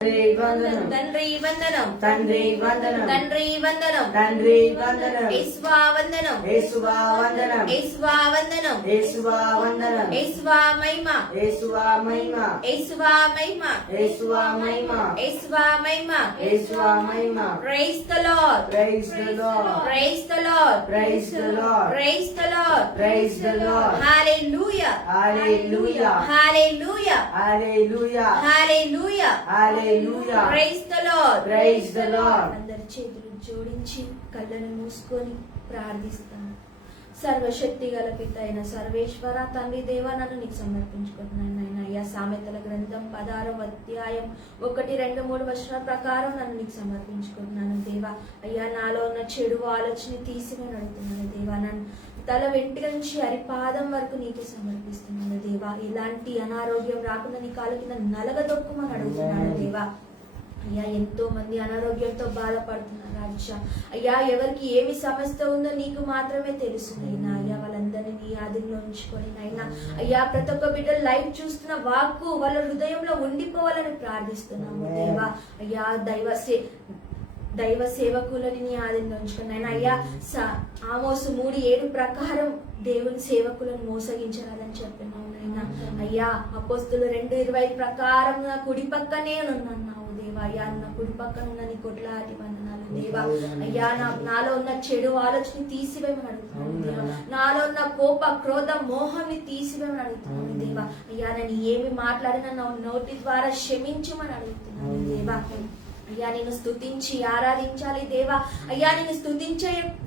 తండ్రి వందనం, తండ్రి వందనం, తండ్రి వందనం, తండ్రి వందనం, తండ్రి వందనం, యేసువా వందనం, యేసువా వందనం, యేసువా వందనం, యేసువా వందనం, యేసువా మహిమ, యేసువా మహిమ, యేసువా మహిమ, యేసువా మహిమ, యేసువా మహిమ, యేసువా మహిమ. Praise the Lord, Praise the Lord, praise the Lord, praise the Lord, praise the Lord, praise the Lord. Hallelujah, Hallelujah, hallelujah, hallelujah, hallelujah, hallelujah. praise the Lord. Praise the Lord. అందరి చేతులు జోడించి కళ్ళను మూసుకొని ప్రార్థిస్తాను. సర్వశక్తి గల పిత అయిన సర్వేశ్వర తండ్రి దేవ, నన్ను నీకు సమర్పించుకుంటున్నాను నాయన. అయ్యా, సామెతల గ్రంథం 16వ అధ్యాయం 1, 2, 3 వచనాల ప్రకారం నన్ను నీకు సమర్పించుకుంటున్నాను దేవా. అయ్యా, నాలో ఉన్న చెడు ఆలోచన తీసివేయని అడుగుతున్నాను దేవా. నన్ను తల వెంట్రుక నుంచి అరిపాదం వరకు నీకే సమర్పిస్తున్నాను దేవా. ఇలాంటి అనారోగ్యం రాకుండా నీ కాళ్ళ కింద నలగదొక్కుమని అడుగుతున్నాను దేవా. అయ్యా, ఎంతో మంది అనారోగ్యంతో బాధపడుతున్నారు రాజా. అయ్యా, ఎవరికి ఏమి సమస్య ఉందో నీకు మాత్రమే తెలుసు నైనా. అయ్యా, వాళ్ళందరినీ నీ ఆధీనంలో ఉంచుకొని నైనా. అయ్యా, ప్రతి ఒక్క బిడ్డ లైవ్ చూస్తున్న వాక్కు వాళ్ళ హృదయంలో ఉండిపోవాలని ప్రార్థిస్తున్నాము దేవా. అయ్యా, దైవ సేవకులని నీ ఆధీనంలో ఉంచుకొని నైనా. అయ్యా, ఆమోసు 3:7 ప్రకారం దేవుని సేవకులను మోసగించరాదని చెప్పినావు నైనా. అయ్యా, అపోస్తులు 2:25 ప్రకారం నా కుడి పక్కనే ఉన్నాను దేవా. అయ్యా, నా కుడి పక్కన ఉన్న నీ కొట్లాటి వందనాలు దేవా. అయ్యా, నాలో ఉన్న చెడు ఆలోచన తీసివేయమని అడుగుతున్నాను దేవా. నాలో ఉన్న కోప క్రోధ మోహాన్ని తీసివేయమని అడుగుతున్నాను దేవా. అయ్యా, నేను ఏమి మాట్లాడినా నా నోటి ద్వారా క్షమించమని అడుగుతున్నాను దేవా. అయ్యా, నేను స్తుతించి ఆరాధించాలి దేవా. అయ్యా, నేను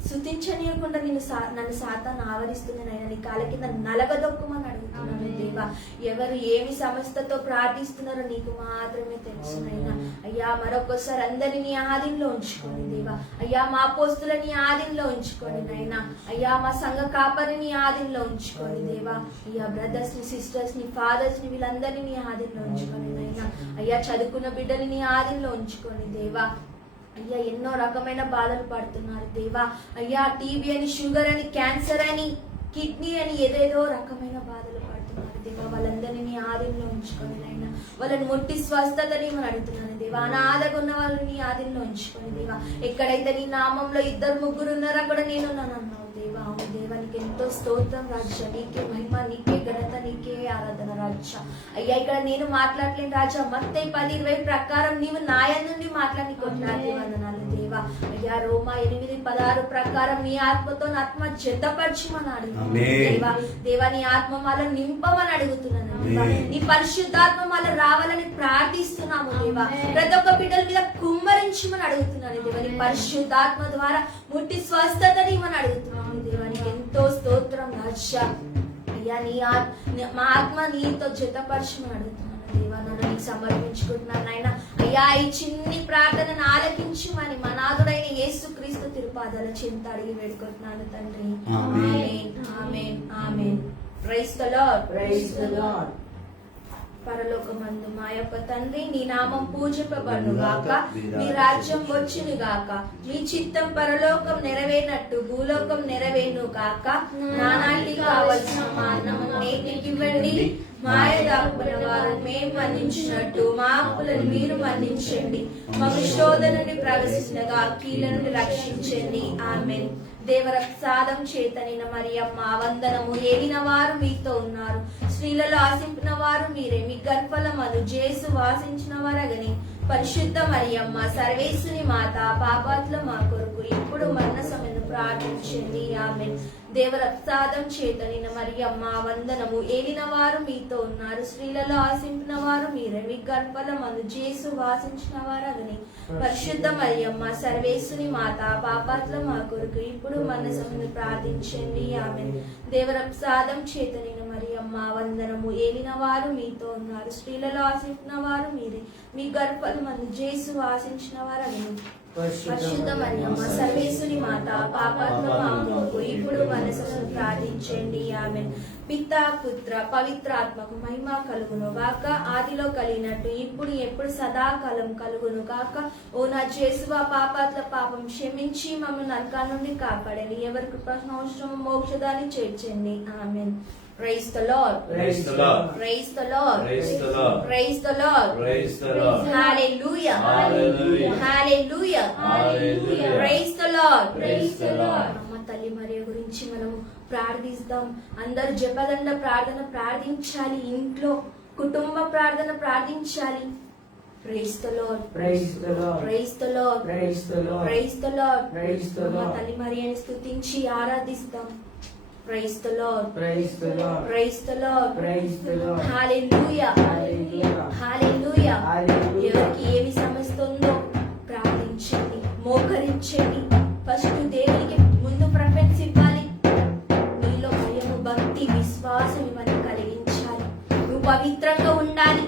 స్తుతించనీయకుండా నన్ను సాతాను ఆవరిస్తుంది నైనా. నీ కాళ్ళ కింద నలగదొక్కుమని అడుగుతున్నాను దేవా. ఎవరు ఏమి సమస్యతో ప్రార్థిస్తున్నారో నీకు మాత్రమే తెలుసు నైనా. అయ్యా, మరొకసారి అందరినీ ఆధీనంలో ఉంచుకోండి దేవా. అయ్యా, మా పోస్తులని ఆధీనంలో ఉంచుకోండి నైనా. అయ్యా, మా సంఘ కాపరిని ఆధీనంలో ఉంచుకోండి దేవా. అయ్యా, బ్రదర్స్ ని, సిస్టర్స్ ని, ఫాదర్స్ ని, వీళ్ళందరినీ ఆధీనంలో ఉంచుకోండి నైనా. అయ్యా, చదువుకున్న బిడ్డలని ఆధీనంలో ఉంచుకోండి దేవా. అయ్యా, ఎన్నో రకమైన బాధలు పడుతున్నారు దేవా. అయ్యా, టీబీ అని, షుగర్ అని, క్యాన్సర్ అని, కిడ్నీ అని ఏదేదో రకమైన బాధలు పడుతున్నారు దేవా. వాళ్ళందరినీ ఆధీనంలో ఉంచుకొని నైనా. వాళ్ళని ముట్టి స్వస్థతని మనం అడుగుతున్నాను దేవా. అనాథగా ఉన్న వాళ్ళని ఆధీనంలో ఉంచుకొని దేవా. ఎక్కడైతే నీ నామంలో 2-3 ఉన్నారో అక్కడ నేనున్నాను అన్నావు దేవా. అవును దేవా, నీకు ఎంతో స్తోత్రం రాజా. నీకే మహిమ, నీకే ఘనత, నీకే ఆరాధన రాజా. అయ్యా, ఇక్కడ నేను మాట్లాడలేను రాజా. మత్తయి 10:20 ప్రకారం నీవు నాయం నుండి మాట్లాడి కొట్లాడి వందనాలు దేవా. అయ్యా, రోమా 8:16 ప్రకారం నీ ఆత్మతో నా ఆత్మ జతపరచమని అడుగుతున్నాను దేవా. దేవా, నీ ఆత్మ మాలో నింపమని అడుగుతున్నాను దేవా. నీ పరిశుద్ధాత్మ మాలో రావాలని ప్రార్థిస్తున్నాము దేవా. ప్రతి ఒక్క బిడ్డల మీద కుమ్మరించమని అడుగుతున్నాను దేవా. నీ పరిశుద్ధాత్మ ద్వారా ముట్టి స్వస్థతని మనం అడుగుతున్నాము దేవా. నీకు ఎంతో స్తోత్రం రాజా. అయ్యా, మా ఆత్మ నీతో జతపరచమని అడుగుతున్నాను దేవా. నన్ను నీకు సమర్పించుకుంటున్నాను నాయన. అయ్యా, ఈ చిన్ని ప్రార్థనను ఆలకించమని మా నాథుడైన యేసుక్రీస్తు తిరుపాదాల చెంత అడిగి వేడుకుంటున్నాను తండ్రి. ఆమేన్, ఆమేన్, ఆమేన్. Praise the Lord, Praise the Lord. పరలోకమందు మా యొక్క తండ్రి, నీ నామం పూజింపబడును గాక, నీ రాజ్యం వచ్చును గాక, నీ చిత్తం పరలోకం నెరవేరినట్టు భూలోకం నెరవేరును గాక. నానాటికి కావలసిన మా అన్నము నేటికి ఇవ్వండి. మాయ దాక్కున్న వారు మేము మన్నించినట్టు మా అప్పులను మీరు మన్నించండి. మాకు శోధన నుండి ప్రవేశించగా కీళ్ళ నుండి రక్షించండి. ఆమేన్. దేవరప్రసాదం చేతనిన మరియమ్మ వందనము. ఏలిన వారు మీతో ఉన్నారు, స్త్రీలలో ఆశించిన వారు మీరే. మీ గర్భఫలమగు యేసు వాసించిన వారగని పరిశుద్ధ మరియమ్మ సర్వేశ్వరి మాత, పాపాత్ముల మా కొరకు ఇప్పుడు మరణ సమయంలో ప్రార్థించండి. ఆమేన్. దేవరప్రసాదం చేతనిన మరియమ్మ వందనము. ఏలిన వారు మీతో ఉన్నారు, స్త్రీలలో ఆశించిన వారు మీరే. మీ గర్భఫలమగు యేసు వాసించిన వారగని పరిశుద్ధ మరియమ్మ సర్వేశ్వరి మాత, పాపాత్ముల మా కొరకు ఇప్పుడు మరణ సమయంలో ప్రార్థించండి. ఆమేన్. దేవరప్రసాదం చేతనిన మరియమ్మ వందనము. ఏలిన వారు మీతో ఉన్నారు, స్త్రీలలో ఆశించిన వారు మీరే. మీ గర్భఫలమగు యేసు వాసించిన వారగని పరిశుద్ధ మరియమ్మ సర్వేశ్వరి మాత, పాపాత్ముల మా కొరకు ఇప్పుడు మరణ సమయంలో ప్రార్థించండి. ఆమేన్. పితా, పుత్ర, పవిత్రాత్మకు మహిమ కలుగును గాక. ఆదిలో కలిగినట్టు ఇప్పుడు ఎప్పుడు సదాకాలం కలుగును గాక. ఓ నా యేసువా, పాపాత్ముల పాపం క్షమించి మమ్మల్ని నరకాల నుండి కాపాడండి. ఎవరికి ప్రశ్న అవసరమో మోక్షదాన్ని చేర్చండి. ఆమేన్. Praise the Lord. Praise the Lord. Praise the Lord. Praise the Lord. Praise the Lord. Praise the Lord. Hallelujah. Hallelujah. Hallelujah. Hallelujah. Praise the Lord. Praise the Lord. అమ్మ తల్లి మరియ గురించి మనము ప్రార్థిస్తాం. అందరు జపదండ ప్రార్థన ప్రార్థించాలి. ఇంట్లో కుటుంబ ప్రార్థన ప్రార్థించాలి. Praise the Lord. Praise the Lord. Praise the Lord. Praise the Lord. Praise the Lord. Praise the అమ్మ Lord. తల్లి మరియని స్తుతించి ఆరాధిస్తాం. Praise the Lord. Praise the Lord. Praise the Lord. Praise the Lord. Hallelujah. Hallelujah. Hallelujah. Hallelujah. ఎవరికి ఏమి సమస్య ఉందో ప్రార్థించండి, మోకరించండి. First దేవునికి ముందు ప్రిఫరెన్స్ ఇవ్వాలి. నీలో భయము, భక్తి, విశ్వాసం ఇవన్నీ కలిగించాలి. నువ్వు పవిత్రంగా ఉండాలి.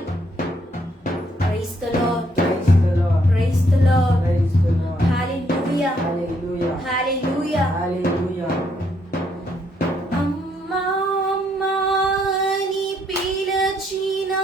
Praise the Lord. Praise the Lord. Praise the Lord. Praise the Lord. Hallelujah. Hallelujah. Hallelujah. Hallelujah. అమ్మా అమ్మా అని పిలచినా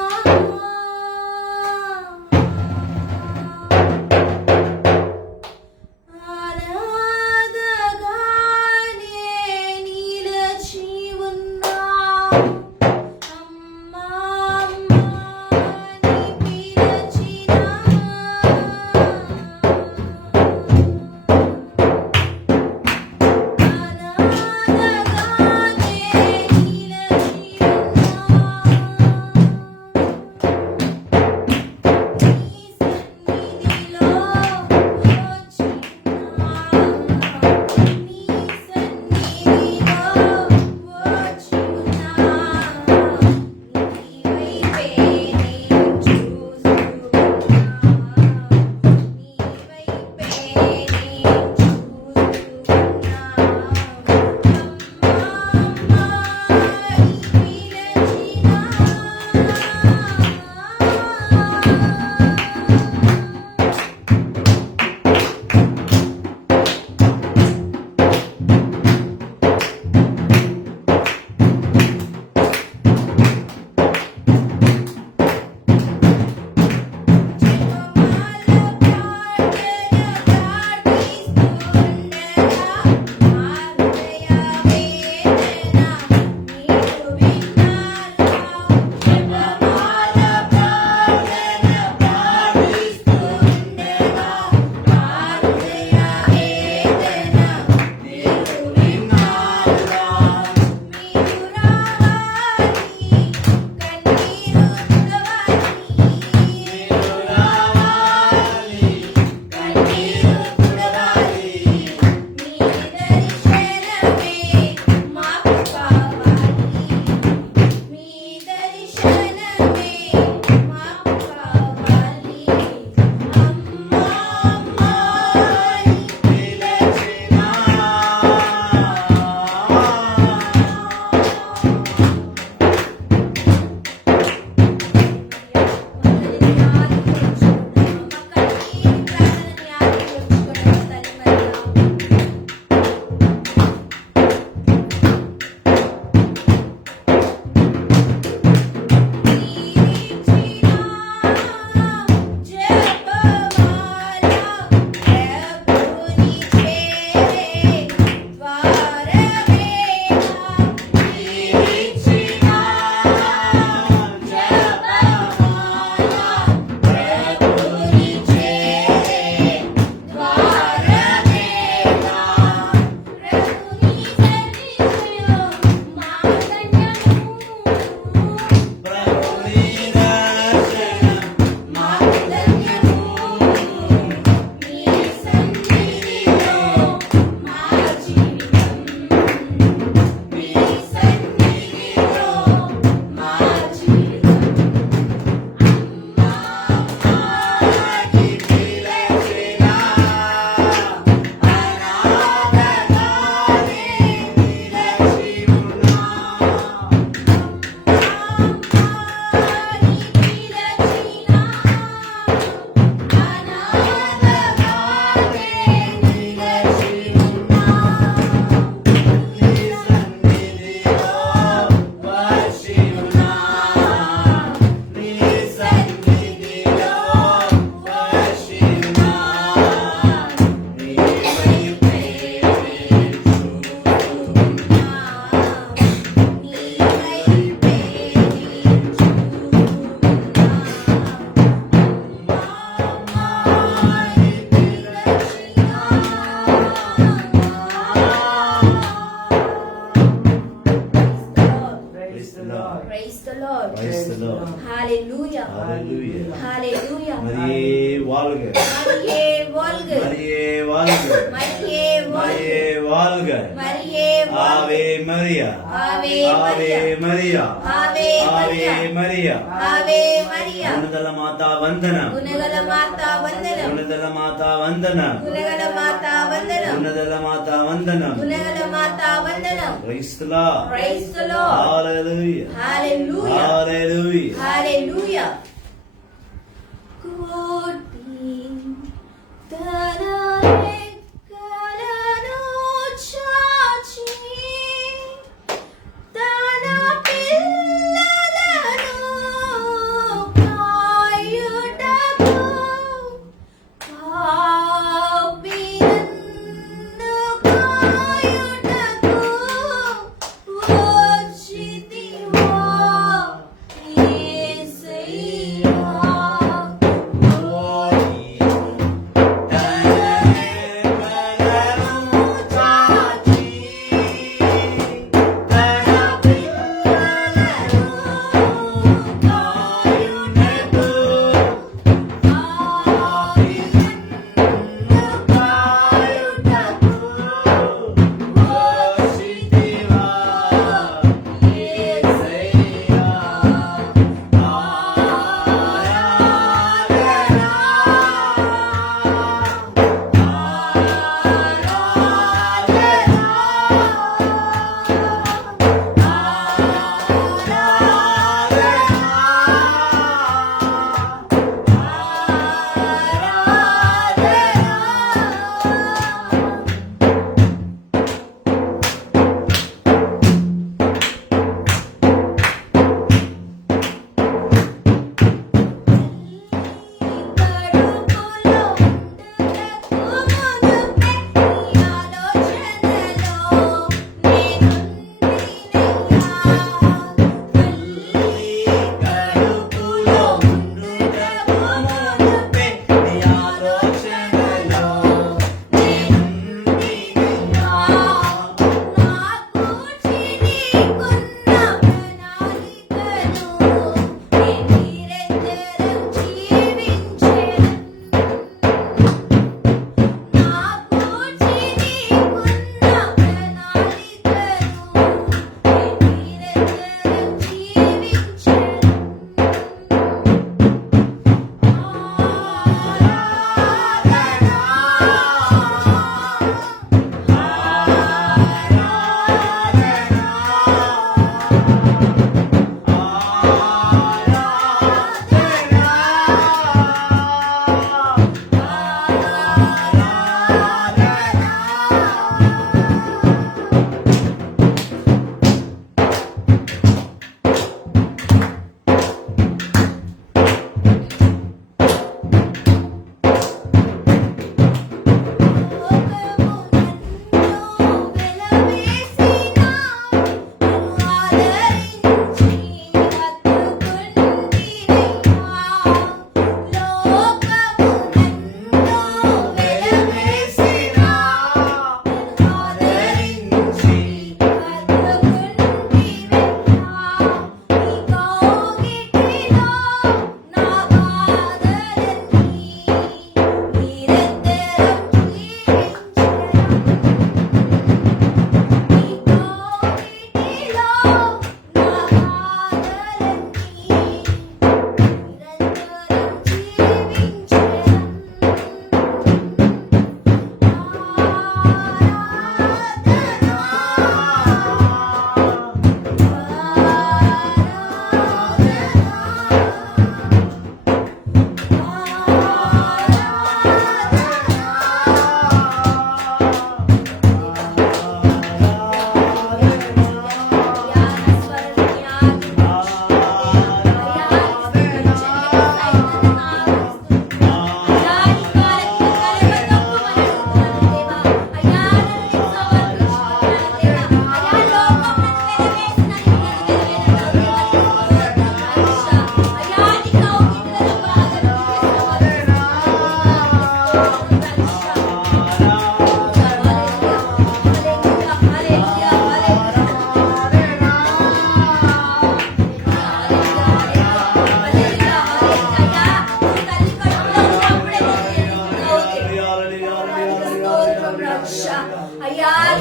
మరియే வாழ்க மரியே வாழ்க మరియే வாழ்க மரியே మరియే வாழ்க மரியே ஆவே மரியா ஆவே ஆவே மரியா ஆவே ஆவே மரியா ஆவே மரியா గుణదల మాతా వందనం గుణగల మాతా వందనం గుణదల మాతా వందనం గుణగల మాతా వందనం గుణదల మాతా వందనం గుణగల మాతా వందనం praise the Lord praise the Lord హల్లెలూయా హల్లెలూయా హల్లెలూయా హల్లెలూయా కోటి తనరెక్కలను చాచి తన పిల్లలను కాయుటకు పాపినన్ను కాయుటకు వచ్చితివా యేసయ్యా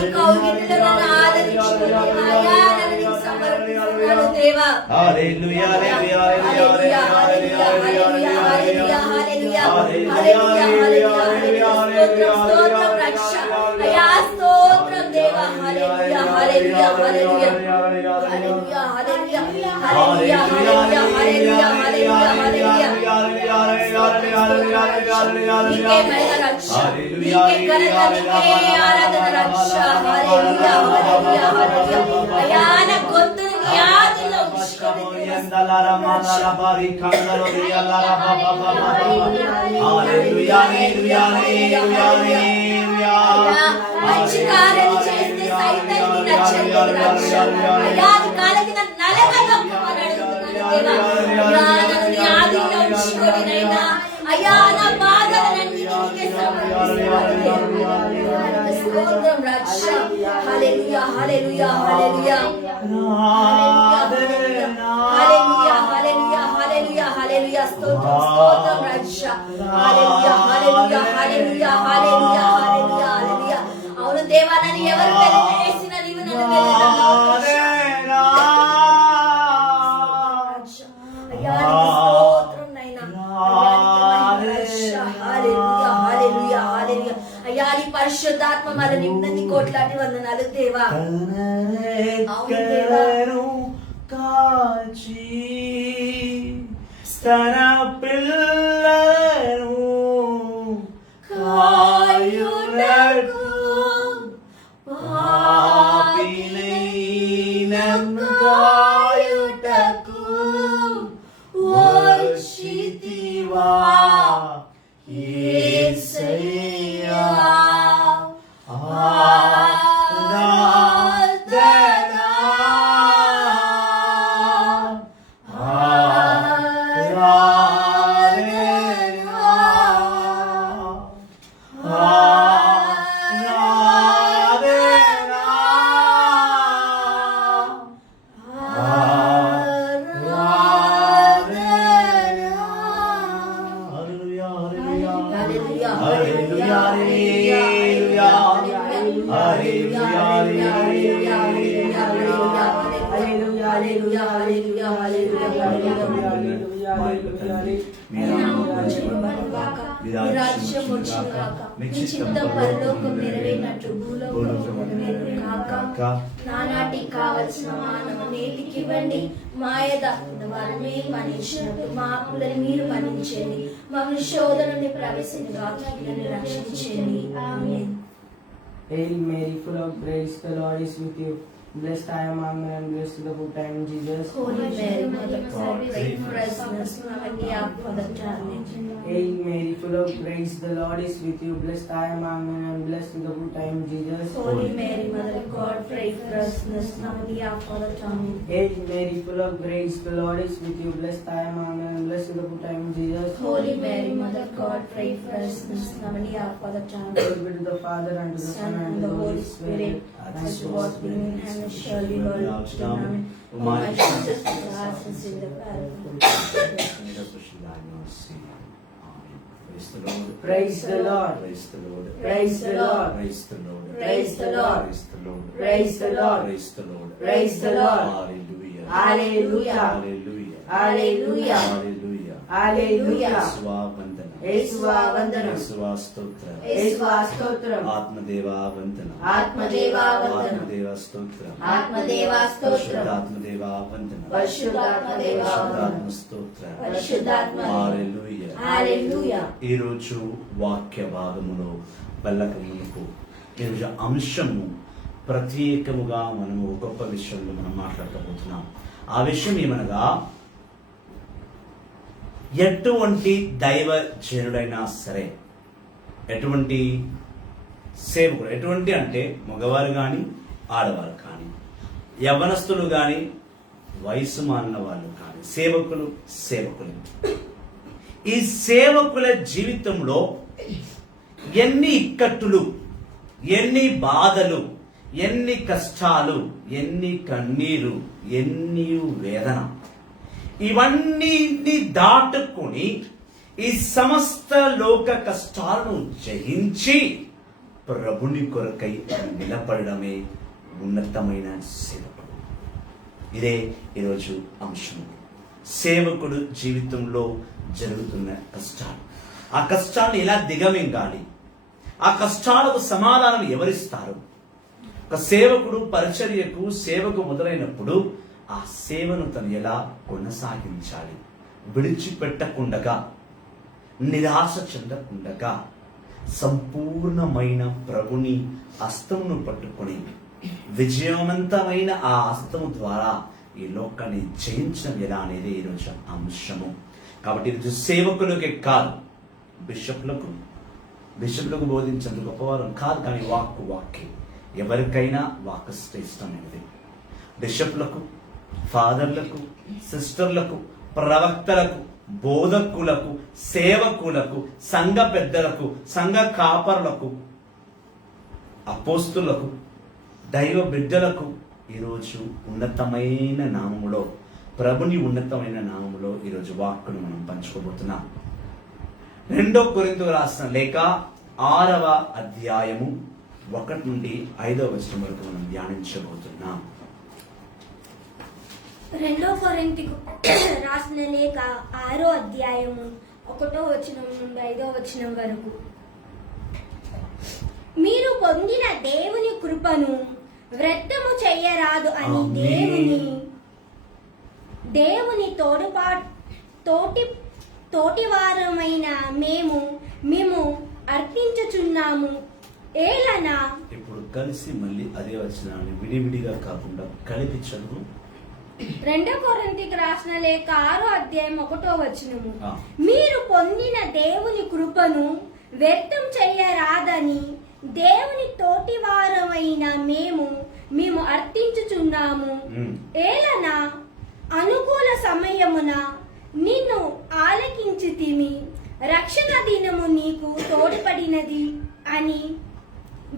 నీ కౌగిలిలో నన్ను ఆదరించుకొని అయ్యా నన్ను నీకు సమర్పిస్తున్నాను దేవా. హల్లెలూయా హల్లెలూయా హల్లెలూయా హల్లెలూయా హల్లెలూయా హల్లెలూయా హల్లెలూయా హల్లెలూయా హల్లెలూయా స్తోత్రం రక్ష అయ్యా స్తోత్రం దేవా. హల్లెలూయా హల్లెలూయా హల్లెలూయా హల్లెలూయా హల్లెలూయా హల్లెలూయా హల్లెలూయా హల్లెలూయా నీకే మహిమ రక్ష నీకే ఘనత నీకే ఆరాధన రక్ష. హల్లెలూయా హల్లెలూయా హల్లెలూయా అయ్యా నా గొంతుని నీ ఆదిలో ఉంచుకొని మంచి కార్యాలు చేస్తే సైతానికి నచ్చలేదు రక్ష అయ్యా నీ కాళ్ళ కింద నలగా తప్పుకొని అడుగుతున్నాను దేవా. అయ్యా నన్ను నీ ఆదిలో ఉంచుకొని నైనా అయ్యా నా బాధలన్నీ నీకే సమర్పిస్తున్నాను దేవా. స్తోత్రం రక్ష. హల్లెలూయా హల్లెలూయా హల్లెలూయా హల్లెలూయా హల్లెలూయా హల్లెలూయా హల్లెలూయా స్తోత్రం స్తోత్రం రక్ష. హల్లెలూయా హల్లెలూయా హల్లెలూయా హల్లెలూయా హల్లెలూయా హల్లెలూయా. అవును దేవా నన్ను ఎవరు వెలివేసిన నీవు నన్ను వెలివేయగలవు. అయ్యా నీకు స్తోత్రం నైనా హల్లెలూయా హల్లెలూయా హల్లెలూయా అయ్యా నీ పరిశుద్ధాత్మ మన నిన్నది కోట్లాటి వందనాలు దేవా. అవును దేవా కాచి తన పిల్లలను కాయుటకు పాపినైన కాయుటకు వచ్చితివా యేసయ్యా. నానాటికి కావలసిన మానవ నేటికి ఇవ్వండి. మాయద వారిని మన్నించినట్టు మా అప్పులని మీరు మన్నించండి. మమ్మల్ని శోధన నుండి ప్రవేశించి రక్షించండి. ఆమేన్. Hail Mary, full of grace, the Lord is with you. Blessed I am among men, and blessed is the fruit of thy womb, Jesus. Holy Mary, Mother of God, pray for us sinners, now and at the hour of our death. Hail Mary, full of grace, the Lord is with you. Blessed I am among men, and blessed is the fruit of thy womb, Jesus. Holy Mary, Mother of God, pray for us sinners, now and at the hour of our death. Hail Mary, full of grace, the Lord is with you. Blessed I am among men, and blessed is the fruit of thy womb, Jesus. Holy Mary, Mother of God, pray for us sinners, now and at the hour of our death. Glory be to the Father, and to the Son, and to the Holy Spirit, as it was in heaven, surely will be. Amen. O my Jesus, ask us in the prayer. Praise the Lord. Praise the Lord. Praise the Lord. Praise the Lord. Praise the Lord. Praise the Lord. Praise the Lord. Praise the Lord. Praise the Lord. Hallelujah. Hallelujah. Hallelujah. Hallelujah. Hallelujah. Hallelujah. యేసువా వందనం. యేసువా వందనం. యేసువా స్తోత్రం. యేసువా స్తోత్రం. ఆత్మదేవా వందనం. ఆత్మదేవా వందనం. ఆత్మదేవా స్తోత్రం. ఆత్మదేవా స్తోత్రం. పరిశుద్ధాత్మదేవా వందనం. పరిశుద్ధాత్మదేవా పరిశుద్ధాత్మ స్తోత్రం. పరిశుద్ధాత్మ. హల్లెలూయా. హల్లెలూయా. ఈరోజు వాక్య భాగములో వెళ్ళక మునుపు ఈరోజు అంశము ప్రత్యేకముగా మనము గొప్ప విషయంలో మనం మాట్లాడకపోతున్నాం. ఆ విషయం ఏమనగా ఎటువంటి దైవ జనుడైనా సరే, ఎటువంటి సేవకుడు, ఎటువంటి అంటే మగవారు కానీ ఆడవారు కానీ, యవ్వనస్తులు కానీ వయసు మారిన వాళ్ళు కానీ, సేవకులు ఈ సేవకుల జీవితంలో ఎన్ని ఇక్కట్టులు, ఎన్ని బాధలు, ఎన్ని కష్టాలు, ఎన్ని కన్నీరు, ఎన్ని వేదన, ఇవన్నీ దాటుకొని ఈ సమస్త లోక కష్టాలను జయించి ప్రభుని కొరకై నిలబడమే ఉన్నతమైన సేవకుడు. ఇదే ఈరోజు అంశం. సేవకుడు జీవితంలో జరుగుతున్న కష్టాలు, ఆ కష్టాలను ఎలా దిగమింగాలి, ఆ కష్టాలకు సమాధానం ఎవరిస్తారు? ఒక సేవకుడు పరిచర్యకు సేవకు మొదలైనప్పుడు ఆ సేవను తను ఎలా కొనసాగించాలి, విడిచిపెట్టకుండగా, నిరాశ చెందకుండగా, సంపూర్ణమైన ప్రభుని హస్తమును పట్టుకొని విజయవంతమైన ఆ హస్తము ద్వారా ఈ లోకాన్ని జయించడం ఎలా అనేది ఈరోజు అంశము. కాబట్టి ఈరోజు సేవకులకే కాదు, బిషప్లకు బోధించేందుకు గొప్పవారు కాదు, కానీ వాక్కే ఎవరికైనా వాక్కు శ్రేష్టమైనది. బిషప్లకు, ఫాదర్లకు, సిస్టర్లకు, ప్రవక్తలకు, బోధకులకు, సేవకులకు, సంఘ పెద్దలకు, సంఘ కాపరులకు, అపోస్తులకు, దైవ బిడ్డలకు ఈరోజు ఉన్నతమైన నామములో, ప్రభుని ఉన్నతమైన నామములో ఈరోజు వాక్కును మనం పంచుకోబోతున్నాం. 2 కొరింథీయులకు రాసిన లేఖ 6వ అధ్యాయము 1 నుండి 5వ వచనం వరకు మనం ధ్యానించబోతున్నాం. 2 కొరింథీయులకు రాసిన లేఖ 6వ అధ్యాయము 1వ వచనం నుండి 5వ వచనం వరకు. మీరు పొందిన దేవుని కృపను వ్యర్థము చెయ్యరాదు అని దేవుని తోటివారమైన మేము అర్పించుచున్నాము. ఏలనా, ఇప్పుడు కలిసి మళ్ళీ అదే వచనాన్ని విడివిడిగా కాకుండా కలిపి చదువు. 2 కొరింథీయులకు రాసిన లేఖ 6వ అధ్యాయం 1వ వచనము. మీరు పొందిన దేవుని కృపను వ్యర్థం చెయ్యరాదని దేవుని తోటివారమైన మేము అర్థించుచున్నాము. ఏలనా, అనుకూల సమయమున నిన్ను ఆలకించితిమి, రక్షణ దినము నీకు తోడ్పడినది అని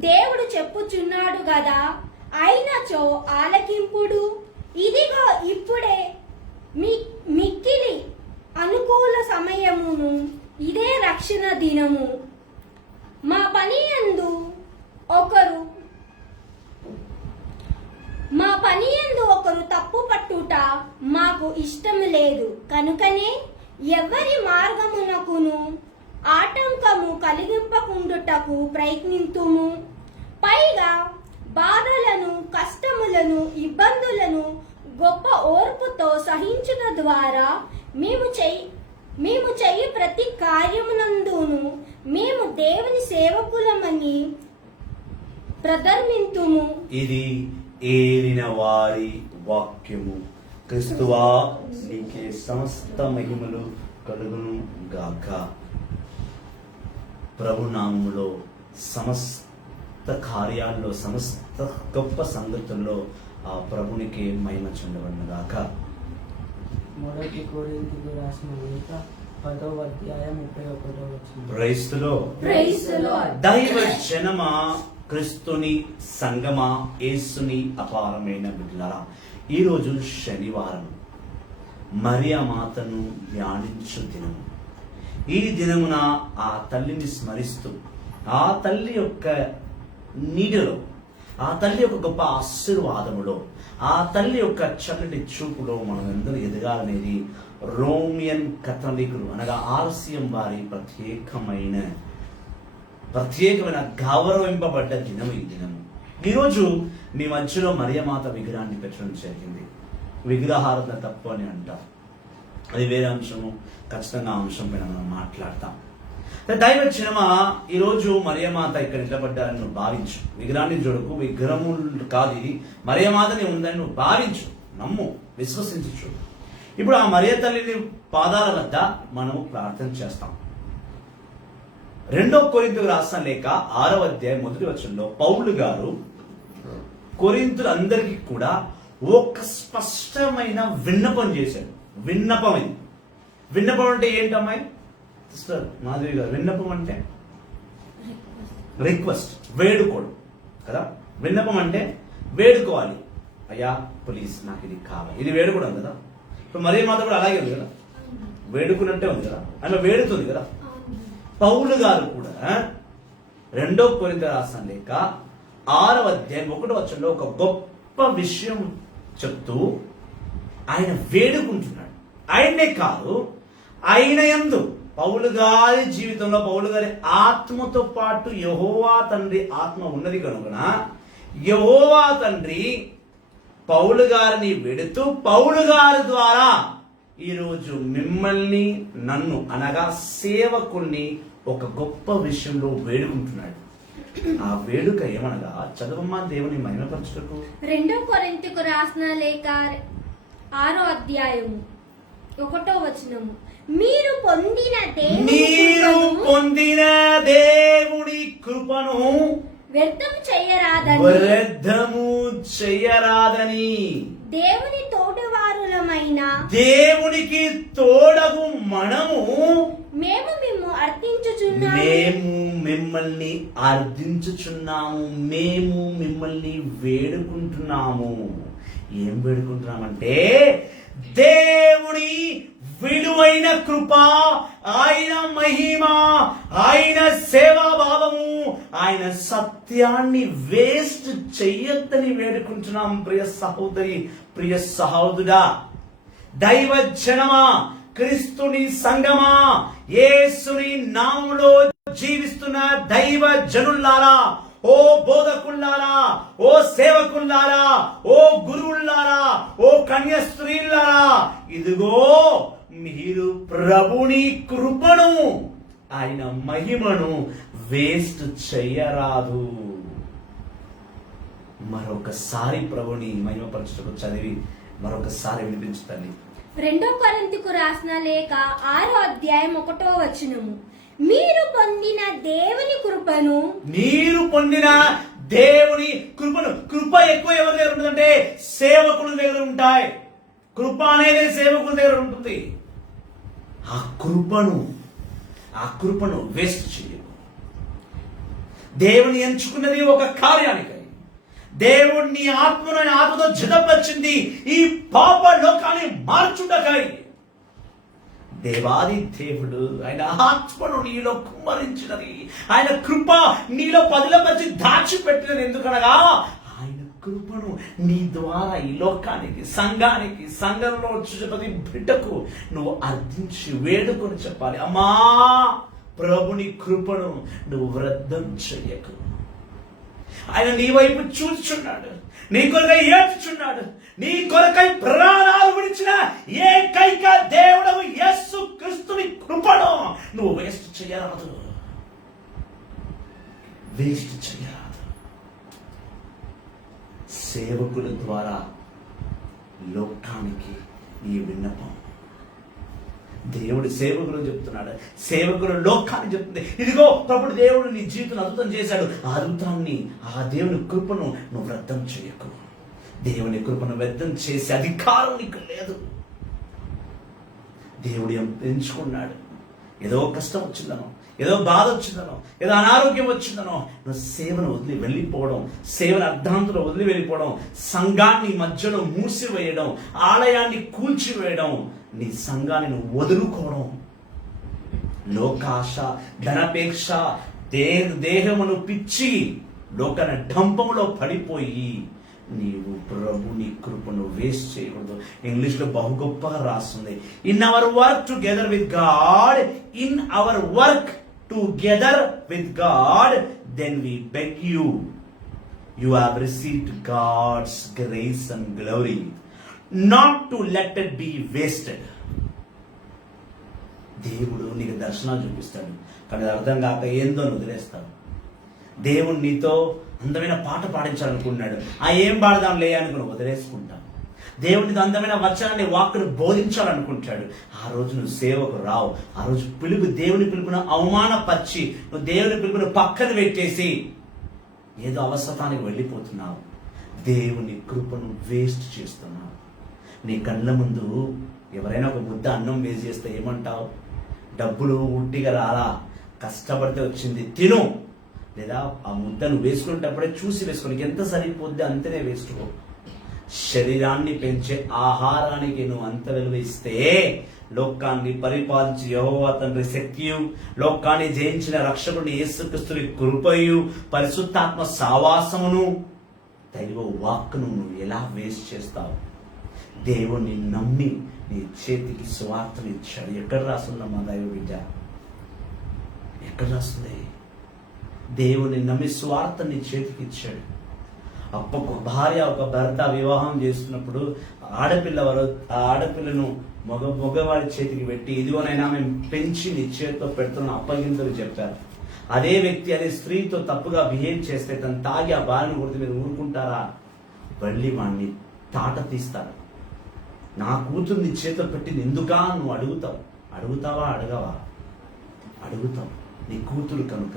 దేవుడు చెప్పుచున్నాడు గదా. అయినచో ఆలకింపుడు. ఇదిగో ఇప్పుడే మిక్కిలి అనుకూల సమయమును, ఇదే రక్షణ దినము. మా పనియందు ఒకరు తప్పు పట్టుట మాకు ఇష్టము లేదు. కనుకనే ఎవరి మార్గమునకును ఆటంకము కలిగింపకుండుటకు ప్రయత్నింతుము. పైగా బాధలను, కష్టములను, ఇబ్బందులను గొప్ప ఓర్పుతో సహించుట ద్వారా మేము చెయ్యి ప్రతి కార్యమునందును మేము దేవుని సేవకులమని ప్రదర్శింతుము. ఇది ఏలిన వారి వాక్యము. క్రీస్తువా, నీకే సమస్త మహిమలు కలుగును గాక. ప్రభునామములో సమస్త కార్యాల్లో, సమస్త గొప్ప సంగతుల్లో ఆ ప్రభునికి మహిమ చెందబడిన గాక. 1 కొరింథీయులకు రాసిన లేఖ 10వ అధ్యాయం 31వ వచనం. Praise the Lord. దైవ జనమా, క్రీస్తుని సంగమా, యేసుని అపారమైన బిడ్డలారా, ఈరోజు శనివారం, మరియా మాతను ధ్యానించు దినము. ఈ దినమున ఆ తల్లిని స్మరిస్తూ, ఆ తల్లి యొక్క నీడలో, ఆ తల్లి యొక్క గొప్ప ఆశీర్వాదములో, ఆ తల్లి యొక్క చల్లటి చూపులో మనం అందరూ ఎదగాలనేది రోమియన్ కథలికులు అనగా ఆర్సిఎం వారి ప్రత్యేకమైన గౌరవింపబడ్డ దినం ఈ దినము. ఈరోజు మీ మధ్యలో మరియమాత విగ్రహాన్ని పెట్టడం జరిగింది. విగ్రహారాధన తప్పు అని అంటారు, అది వేరే అంశము. ఖచ్చితంగా అంశం పైన మనం మాట్లాడతాం. దైవ జనమా, ఈరోజు మరియమాత ఇక్కడ నిలబడ్డారని నువ్వు భావించు. విగ్రహాన్ని చూడకు, విగ్రహములు కాదు, ఇది మరియమాతని ఉందని నువ్వు భావించు, నమ్ము, విశ్వసించు. ఇప్పుడు ఆ మరియ తల్లిని పాదాల వద్ద మనము ప్రార్థన చేస్తాం. 2 కొరింథీయులకు రాసిన లేఖ 6వ అధ్యాయం 1వ వచనంలో పౌలు గారు కొరింథీయులందరికీ కూడా ఒక స్పష్టమైన విన్నపం చేశాడు. విన్నపం ఇది. విన్నపం అంటే ఏంటమ్మాయి సిస్టర్ మాధవి గారు? విన్నపం అంటే రిక్వెస్ట్, వేడుకోవడం కదా. విన్నపం అంటే వేడుకోవాలి, అయ్యా ప్లీజ్ నాకు ఇది కావాలి, ఇది వేడుకోవడం కదా. ఇప్పుడు మరియ మాత కూడా అలాగే ఉంది కదా, వేడుకున్నట్టే ఉంది కదా, ఆమె వేడుతుంది కదా. పౌలు గారు కూడా 2 కొరింథీయులకు రాసిన లేఖ 6వ అధ్యాయం 1వ వచనంలో ఒక గొప్ప విషయం చెప్తూ ఆయన వేడుకుంటున్నాడు. ఆయనే కాదు, ఆయన యందు పౌలు గారి జీవితంలో పౌలు గారి ఆత్మతో పాటు యెహోవా తండ్రి ఆత్మ ఉన్నది కనుక యెహోవా తండ్రి పౌలు గారిని వెడుతూ పౌలు గారి ద్వారా ఈరోజు మిమ్మల్ని నన్ను అనగా సేవకుల్ని ఒక గొప్ప విషయంలో వేడుకుంటున్నాడు. ఆ వేడుక ఏమనగా, చదవమ్మా దేవుని మహిమపరచుటకు 2 కొరింథీయులకు రాసిన లేఖ 6వ అధ్యాయము 1వ వచనము. మీరు పొందిన దేవుని కృపను వ్యర్థము చెయ్యరాదని దేవునికి తోడగు మనము మేము మిమ్మల్ని అర్థించుచున్నాము, మేము మిమ్మల్ని వేడుకుంటున్నాము. ఏం వేడుకుంటున్నామంటే దేవుని విలువైన కృప, ఆయన మహిమ, ఆయన సేవాభావము, ఆయన సత్యాన్ని వేస్ట్ చెయ్యొద్దని వేడుకుంటున్నాం. ప్రియ సహోదరి, ప్రియ సహోదరుడా, దైవ జనమా, క్రీస్తుని సంగమా, యేసుని నామములో జీవిస్తున్న దైవ జనులారా, ఓ బోధకుల్లారా, ఓ సేవకుల్లారా, ఓ గురువుల్లారా, ఓ కన్య స్త్రీలారా, ఇదిగో మీరు ప్రభుని కృపను, ఆయన మహిమను వేస్ట్ చెయ్యరాదు. మరొకసారి ప్రభుని మహిమపరచుటకు చదివి మరొకసారి వినిపించుతండి. 2 కొరింథీయులకు రాసిన లేఖ 6వ అధ్యాయం 1వ వచనము. మీరు పొందిన దేవుని కృపను కృప ఎక్కువ ఎవరి దగ్గర ఉంటుందంటే సేవకుల దగ్గర ఉంటాయి. కృప అనేది సేవకుల దగ్గర ఉంటుంది. ఆ కృపను వేస్ట్ చేయకు. దేవుని ఎంచుకున్నది ఒక కార్యానికై, దేవుడిని ఆత్మతో జతపరిచింది ఈ పాప లోకాన్ని మార్చుటకై. దేవాది దేవుడు ఆయన ఆత్మను నీలో కుమ్మరించినది, ఆయన కృప నీలో పదిలపరిచి దాచిపెట్టినది. ఎందుకనగా ఆయన కృపను నీ ద్వారా ఈ లోకానికి, సంఘానికి, సంఘంలో ప్రతి బిడ్డకు నువ్వు అర్థించి వేడుకొని చెప్పాలి. అమ్మా, ప్రభుని కృపను నువ్వు వృద్ధం చెయ్యకు. ఆయన నీ వైపు చూచుచున్నాడు, నీ కొరకై ఏడ్చుచున్నాడు, నీ కొరకై ప్రాణాలు విడిచిన ఏకైక దేవుడవు యేసు క్రీస్తుని కృపను నువ్వు వేస్ట్ చేయరాదు. సేవకుల ద్వారా లోకానికి ఈ విన్నపం. దేవుడి సేవకులు చెప్తున్నాడు, సేవకులు లోకాన్ని చెప్తుంది. ఇదిగో ప్రభుడు దేవుడు నీ జీవితం అద్భుతం చేశాడు. ఆ అద్భుతాన్ని, ఆ దేవుని కృపను నువ్వు వ్యర్థం చేయకు. దేవుని కృపను వ్యర్థం చేసే అధికారం నీకు లేదు. దేవుడు ఎంచుకున్నాడు. ఏదో కష్టం వచ్చిందనో, ఏదో బాధ వచ్చిందనో, ఏదో అనారోగ్యం వచ్చిందనో నువ్వు సేవను వదిలి వెళ్ళిపోవడం, సేవను అర్ధాంతలో వదిలి వెళ్ళిపోవడం, సంఘాన్ని మధ్యలో మూసివేయడం, ఆలయాన్ని కూల్చివేయడం, నీ సంఘాన్ని నువ్వు వదులుకోవడం, లోకాశ, ధనపేక్ష, దేహమును పిచ్చి లోకన డంపంలో పడిపోయి నీవు ప్రభుని కృపను వేస్ట్ చేయకూడదు. ఇంగ్లీష్ లో బహు గొప్పగా రాస్తుంది, in our work together with God, in our work together with God, then we beg you, you have received God's grace and glory, not to let it be wasted. దేవుడు నీకు దర్శనాలు చూపిస్తాడు, కానీ అర్థం కాక ఏందో వదిలేస్తాడు. దేవుడు నీతో అందమైన పాట పాడించాలనుకున్నాడు, ఏం పాడదాంలే అనుకుని వదిలేసుకుంటాం. దేవుడితో అందమైన వచనాన్ని, వాక్కును బోధించాలనుకుంటాడు. ఆ రోజు నువ్వు సేవకు రావు. ఆ రోజు దేవుని పిలుపును అవమానపరిచి, నువ్వు దేవుని పిలుపును పక్కన పెట్టేసి ఏదో అవసరానికి వెళ్ళిపోతున్నావు. దేవుని కృపను వేస్ట్ చేస్తున్నావు. నీ కళ్ళ ముందు ఎవరైనా ఒక ముద్ద అన్నం వేస్ట్ చేస్తే ఏమంటావు? డబ్బులు ఉట్టిగా రాలా, కష్టపడితే వచ్చింది, తిను. లేదా ఆ ముద్దను వేసుకునేటప్పుడే చూసి వేసుకో, ఎంత సరిపోద్ది అంతనే వేసుకో. శరీరాన్ని పెంచే ఆహారానికి నువ్వు అంత విలువ ఇస్తే లోకాన్ని పరిపాలించి యెహోవా తండ్రి శక్తియు, లోకాన్ని జయించిన రక్షకుని యేసుక్రీస్తుని కృపయు, పరిశుద్ధాత్మ సావాసమును, దైవ వాక్కును నువ్వు ఎలా వేస్ట్ చేస్తావు? దేవుణ్ణి నమ్మి నీ చేతికి సువార్తను ఇచ్చాడు. ఎక్కడ రాస్తుందమ్మా దైవ బిడ్డ? ఎక్కడ రాస్తుంది? దేవుని నమ్మి సువార్త నీ చేతికి ఇచ్చాడు. ఒక భార్య ఒక భర్త వివాహం చేస్తున్నప్పుడు ఆ ఆడపిల్లను మగవాడి చేతికి పెట్టి, ఇదిగోనైనా మేము పెంచి నీ చేతితో పెడుతున్న అప్పగింతలు చెప్పారు. అదే వ్యక్తి అదే స్త్రీతో తప్పుగా బిహేవ్ చేస్తే తను తాగి ఆ భార్యను కొడితే మీరు ఊరుకుంటారా? వెళ్ళి వాడిని తాట తీస్తారు. నా కూతురు నీ చేతితో పెట్టి ఎందుకా నువ్వు అడుగుతావా? అడుగుతావు. నీ కూతురు కనుక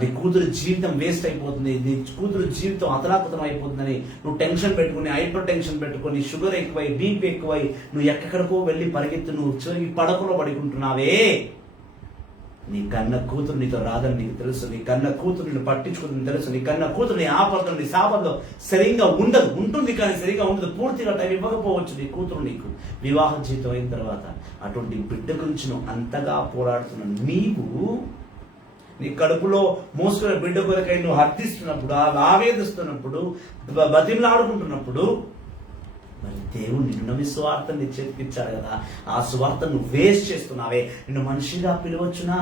నీ కూతురు జీవితం వేస్ట్ అయిపోతుంది, నీ కూతురు జీవితం అతలాకుతలం అయిపోతుందని నువ్వు టెన్షన్ పెట్టుకుని, హైపర్ టెన్షన్ పెట్టుకుని, షుగర్ ఎక్కువై, బీపీ ఎక్కువై నువ్వు ఎక్కడికో వెళ్ళి పరిగెత్తు, నువ్వు చివరికి పడకలో పడుకుంటున్నావే. నీ కన్న కూతురు నీతో రాదని నీకు తెలుసు. నీ కన్న కూతురు నిన్ను పట్టించుకుందని తెలుసు. నీ కన్న కూతురు నీ ఆపదలో నీ శాపంలో సరిగ్గా ఉంటుంది కానీ సరిగ్గా ఉండదు. పూర్తిగా టైం ఇవ్వకపోవచ్చు నీ కూతురు నీకు వివాహ జీవితం అయిన తర్వాత. అటువంటి బిడ్డ గురించి నువ్వు అంతగా పోరాడుతున్న నీవు, నీ కడుపులో మోసుకున్న బిడ్డ కొరకై నువ్వు హర్తిస్తున్నప్పుడు, ఆవేదిస్తున్నప్పుడు, బతిమలాడుకుంటున్నప్పుడు, మరి దేవుడు నిన్ను విశ్వార్తని చేతికిచ్చాడు కదా, ఆ సువార్త నువ్వు వేస్ట్ చేస్తున్నావే. నిన్ను మనిషిగా పిలవచ్చునా?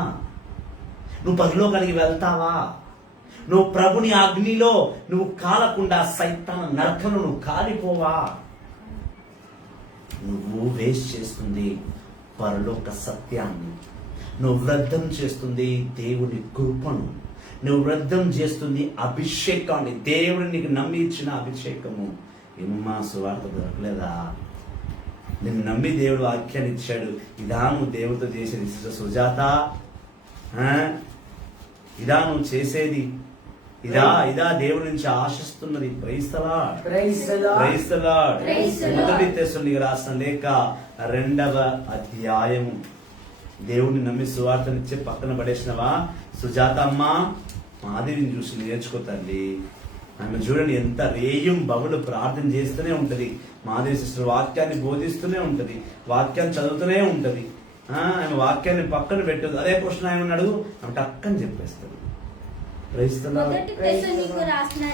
నువ్వు పరలోకానికి వెళ్తావా? నువ్వు ప్రభుని అగ్నిలో నువ్వు కాలకుండా సైతాన నరకంలో నువ్వు కాలిపోవా? నువ్వు వేస్ట్ చేస్తుంది పరలోక సత్యాన్ని, నువ్వు వృద్ధం చేస్తుంది దేవుని కృపను, నువ్వు వృద్ధం చేస్తుంది అభిషేకాన్ని, దేవుడు నీకు నమ్మి ఇచ్చిన అభిషేకము. ఏమమ్మా సువార్త దొరకలేదా? నిన్ను నమ్మి దేవుడు వాక్యాన్ని ఇచ్చాడు. ఇదా నువ్వు దేవుడితో చేసేది సుజాత? ఇదా నువ్వు చేసేది? ఇదా దేవుడి నుంచి ఆశిస్తున్నది? Praise the lord. మొదటి తెస్సలోనికీయులకు రాసిన లేఖ 2వ అధ్యాయము. దేవుడిని నమ్మి సువార్తనిచ్చే పక్కన పడేసినవా? సుజాత అమ్మ మాధవిని చూసి నేర్చుకో తల్లి. ఆమె చూడండి ఎంత రేయం బవులు ప్రార్థన చేస్తూనే ఉంటది. మాధవి సిస్టర్ వాక్యాన్ని బోధిస్తూనే ఉంటది, వాక్యాన్ని చదువుతూనే ఉంటది. ఆమె వాక్యాన్ని పక్కన పెట్టదు. అదే క్వశ్చన్ ఆయన అడుగు, ఆమె టక్కని చెప్పేస్తుంది. మొదటి తెస్సలోనికీయులకు రాసిన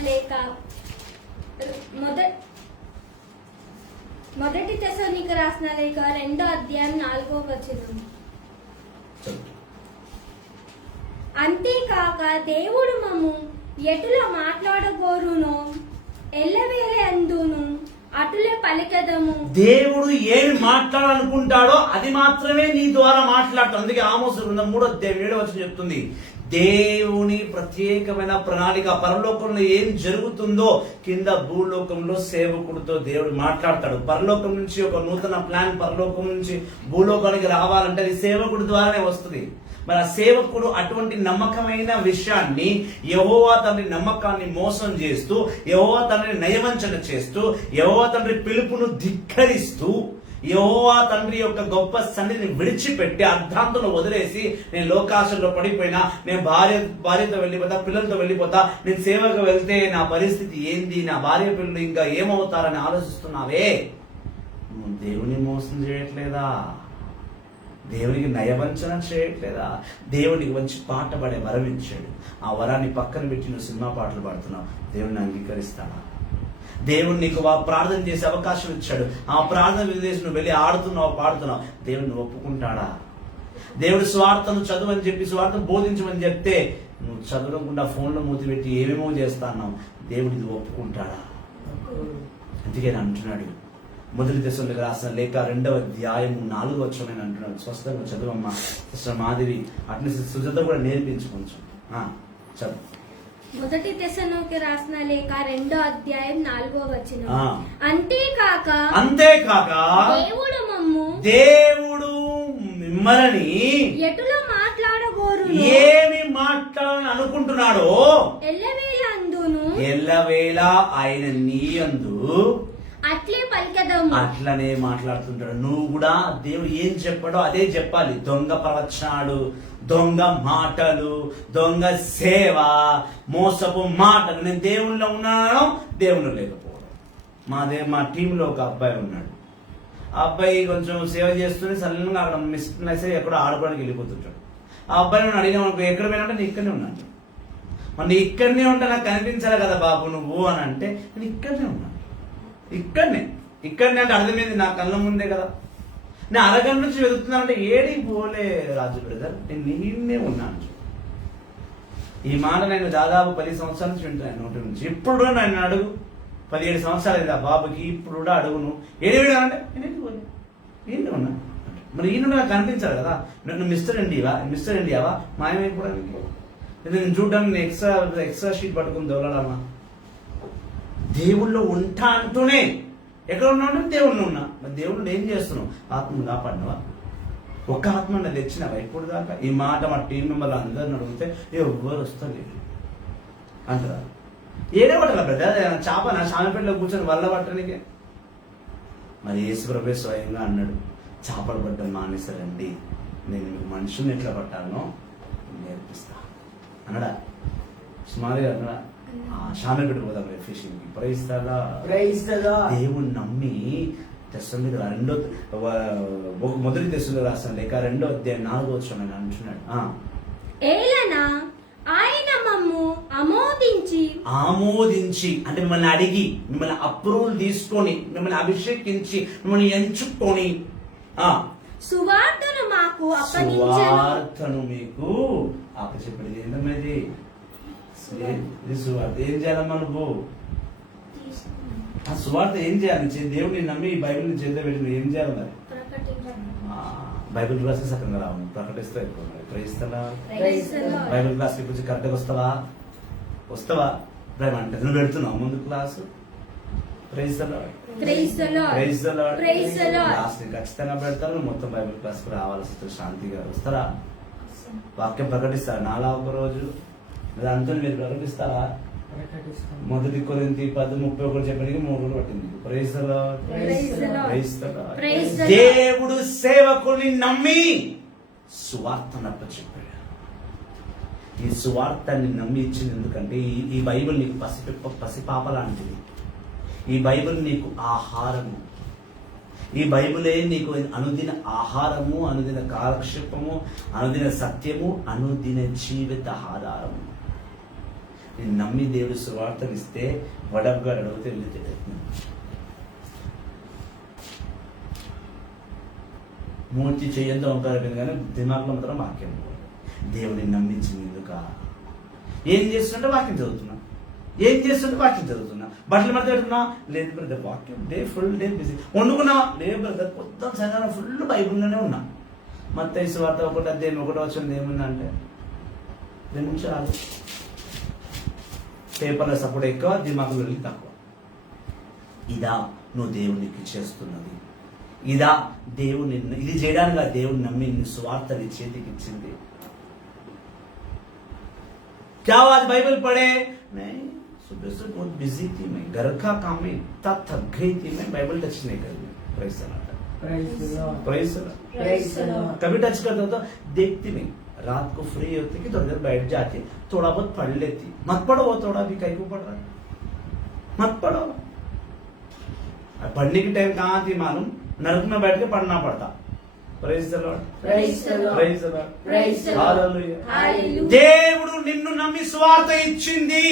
లేఖ 2వ అధ్యాయం 4వ వచనం. అంతేకాక దేవుడు మమ్ము ఎటుల మాట్లాడగోరునో ఎల్లవేళయందును అటులే పలికెదము. దేవుడు ఏమి మాట్లాడాలనుకుంటాడో అది మాత్రమే నీ ద్వారా మాట్లాడతాడు. అందుకే ఆమోసు 3వ అధ్యాయం 7వ వచనం చెప్తుంది, దేవుని ప్రత్యేకమైన ప్రణాళిక, పరలోకంలో ఏం జరుగుతుందో కింద భూలోకంలో సేవకుడితో దేవుడు మాట్లాడతాడు. పరలోకం నుంచి ఒక నూతన ప్లాన్ పరలోకం నుంచి భూలోకానికి రావాలంటే అది సేవకుడి ద్వారానే వస్తుంది. మరి ఆ సేవకుడు అటువంటి నమ్మకమైన విషయాన్ని, యెహోవా తండ్రి నమ్మకాన్ని మోసం చేస్తూ, యెహోవా తండ్రిని నయవంచన చేస్తూ, యెహోవా తండ్రి పిలుపును ధిక్కరిస్తూ, యెహోవా తండ్రి యొక్క గొప్ప సన్నిధిని విడిచిపెట్టి అర్ధాంతంలో వదిలేసి, నేను లోకాశంలో పడిపోయినా, నేను భార్యతో వెళ్ళిపోతా, పిల్లలతో వెళ్ళిపోతా, నేను సేవకు వెళ్తే నా పరిస్థితి ఏంది, నా భార్య పిల్లలు ఇంకా ఏమవుతారని ఆలోచిస్తున్నావే. నువ్వు దేవుని మోసం చేయట్లేదా? దేవునికి నయవంచన చేయట్లేదా? దేవునికి మంచి పాట పాడే వరం ఇచ్చాడు. ఆ వరాన్ని పక్కన పెట్టి నువ్వు సినిమా పాటలు పాడుతున్నావు. దేవుని అంగీకరిస్తావా? దేవుడు నీకు ప్రార్థన చేసే అవకాశం ఇచ్చాడు. ఆ ప్రార్థన విదేశం నువ్వు వెళ్ళి ఆడుతున్నావు, పాడుతున్నావు. దేవుడిని ఒప్పుకుంటాడా? దేవుడు స్వార్థను చదువని చెప్పి, స్వార్థం బోధించమని చెప్తే నువ్వు చదవకుండా ఫోన్లో మూతి పెట్టి ఏమేమో చేస్తా అన్నావు. దేవుడిది ఒప్పుకుంటాడా? అందుకే అంటున్నాడు, మొదటి తెస్సలోనికీయులకు రాసిన లేఖ 2వ అధ్యాయం 4వ వచనం అంటున్నాడు. స్వస్థంగా చదువమ్మా సిస్టర్ మాధవి. అట్లా సుజాత కూడా నేర్పించు కొంచెం. చదువు. మొదటి తెస్సలోనికీయులకు రాసిన లేఖ 2వ అధ్యాయం 4వ వచనం. అంతేకాక దేవుడు మిమ్మల్ని ఎటులో మాట్లాడగోరునో, ఏమి మాట్లాడాలని అనుకుంటున్నాడో ఎల్లవేళ ఆయన నీ యందు అట్లే పలికెదము. అట్లనే మాట్లాడుతుంటాడు. నువ్వు కూడా దేవుడు ఏం చెప్పాడో అదే చెప్పాలి. దొంగ ప్రవచనాలు, దొంగ మాటలు, దొంగ సేవ, మోసపు మాటలు. నేను దేవునిలో ఉన్నాను, దేవునిలో లేకపోవడం. మా టీంలో ఒక అబ్బాయి ఉన్నాడు. ఆ అబ్బాయి కొంచెం సేవ చేస్తూనే సడన్గా అక్కడ మిస్ అయ్యి ఎక్కడో ఆడుకోవడానికి వెళ్ళిపోతుంటాడు. ఆ అబ్బాయి నేను అడిగినా అనుకో, ఎక్కడ పోయినా అంటే నేను ఇక్కడనే ఉన్నాను. మరి నీ ఇక్కడనే ఉంటే నాకు కనిపించాలి కదా బాబు నువ్వు అని అంటే, నేను ఇక్కడనే ఉన్నాను, ఇక్కడనే అంటే అర్థమైంది నా కళ్ళ ముందే కదా. నేను అరగంట నుంచి వెతుకుతున్నానంటే ఏడికి పోలే రాజు బ్రదర్, నేను నిన్నే ఉన్నాను. ఈ మాట నేను దాదాపు 10 సంవత్సరాల నుంచి వింటున్నాను నోటి నుంచి. ఇప్పుడు కూడా నన్ను అడుగు, 17 సంవత్సరాలు అయింది ఆ బాబుకి, ఇప్పుడు కూడా అడుగును ఏడి అంటే నేను పోలే, ఏంటి ఉన్నా. మరి ఈయన నాకు కనిపించాలి కదా. నన్ను మిస్టర్ ఇండియావా మాయమైపోవడానికి, నేను చూడడానికి ఎక్స్ట్రా షీట్ పట్టుకుని దొరకడామా? దేవుళ్ళు ఉంటా అంటూనే ఎక్కడ ఉన్నావు? దేవుళ్ళు ఉన్నా. మరి దేవుళ్ళు ఏం చేస్తున్నావు? ఆత్మను కాపాడినవా? ఒక ఆత్మ తెచ్చినవా ఇప్పుడు దాకా? ఈ మాట మా టీం మెంబర్లు అందరిని అడిగితే ఎవ్వరు వస్తుంది అంటారా? ఏడే పట్టాల బ్రదర్, చేపన చామపేటలో కూర్చొని వల్ల పట్టడానికి. మరి యేసుప్రభువే స్వయంగా అన్నాడు, చేపలు పట్టడం మానేశారండి, నేను మీకు మనుషుల్ని ఎట్లా పట్టాలనో నేర్పిస్తా అన్నాడా? సుమారుగా అన్నాడా? షామపేట పోదాం ఫిషింగ్ కి. ప్రైస్తారా? దేవుణ్ణి నమ్మి మొదటి తెస్సలోనికీయులకు రాసిన లేక 2వ అధ్యాయం 4వ వచనం అంటున్నాడు, ఏలనా ఆయన మమ్ము ఆమోదించి అంటే మిమ్మల్ని అడిగి, మిమ్మల్ని అప్రూవల్ తీసుకొని, మిమ్మల్ని అభిషేకించి, మిమ్మల్ని ఎంచుకొని సువార్తను మీకు అప్పచెప్పేది. ఏంటన్నది సువార్త. ఏం చేయాలమ్మా నువ్వు? ఆ సువార్త ఏం చేయాలి? దేవుడిని నమ్మి ఈ బైబిల్ని చేత పెట్టి ఏం చేయాలి? మరి బైబిల్ క్లాస్ సకంగా రావు, ప్రకటిస్తా ఎక్కువ. ప్రైస్తలా బైబిల్ క్లాస్ కొంచెం కరెక్ట్గా వస్తావా ప్రేమ అంటే నువ్వు పెడుతున్నావు ముందు క్లాసు. క్లాస్ ఖచ్చితంగా పెడతాను. మొత్తం బైబిల్ క్లాస్ కు రావాల్సి శాంతిగా వస్తారా? వాక్యం ప్రకటిస్తారా? నాలా ఒక రోజు అంతా మీరు ప్రకటిస్తారా? మొదటి కొరింథీ 10:31 చెప్పడానికి 3 రోజులు పట్టింది. దేవుడు సేవకుల్ని నమ్మి సువార్తను అప్పచెప్పాడు. ఈ సువార్తని నమ్మి ఇచ్చింది ఎందుకంటే ఈ బైబిల్ నీకు పసిపాప లాంటిది. ఈ బైబిల్ నీకు ఆహారము. ఈ బైబిలే నీకు అనుదిన ఆహారము, అనుదిన కాలక్షేపము, అనుదిన సత్యము, అనుదిన జీవిత ఆధారము. నేను నమ్మి దేవుడు సువార్తనిస్తే వడబ్గా అడిగితే వెళ్తే మూర్తి చెయ్యంతో ఉంటారు కానీ దిమాగ్లో మాత్రం వాక్యం. దేవుడిని నమ్మించింది ఎందుక? ఏం చేస్తుంటే వాక్యం చదువుతున్నా, బట్టలు మధ్య పెడుతున్నా, లేదు బ్రదర్ వాక్యం ఫుల్ డే బిజీ. వండుకున్నావా? లేదు బ్రదర్ మొత్తం సగం ఫుల్ బైబుల్లోనే ఉన్నా. మత్తయి సువార్త 1వ అధ్యాయం 1వ వచనం ఏముందా అంటే 2 నిమిషాలు పేపర్ల సపోర్ట్ ఎక్కువ, దిమాగులు వెళ్ళి తక్కువ. ఇదా నువ్వు దేవునికి చేస్తున్నది? ఇదా దేవుని ఇది చేయడానికి దేవుని నమ్మి స్వార్థని చేతికి ఇచ్చింది? क्या आज बाइबल पढ़े? नहीं, सुबह से बहुत बिजी थी मैं, घर का काम में इतना थक गई थी मैं, बाइबल टच नहीं कर रही. Praise the Lord. कभी टच करता तो देखती नहीं, रात को फ्री होती कि थोड़ी देर बैठ जाती, थोड़ा बहुत पढ़ लेती. मत पढ़ो, वो थोड़ा भी कहीं को पढ़ रहा है, मत पढ़ो. पढ़ने की टाइम कहाँ थी मालूम? नरक में बैठ के पढ़ना पड़ता. Praise the Lord. Praise the Lord. Praise the Lord. Praise the Lord. Hallelujah. Hallelujah. దేవుడు నిన్ను నమ్మి స్వార్థ ఇచ్చింది.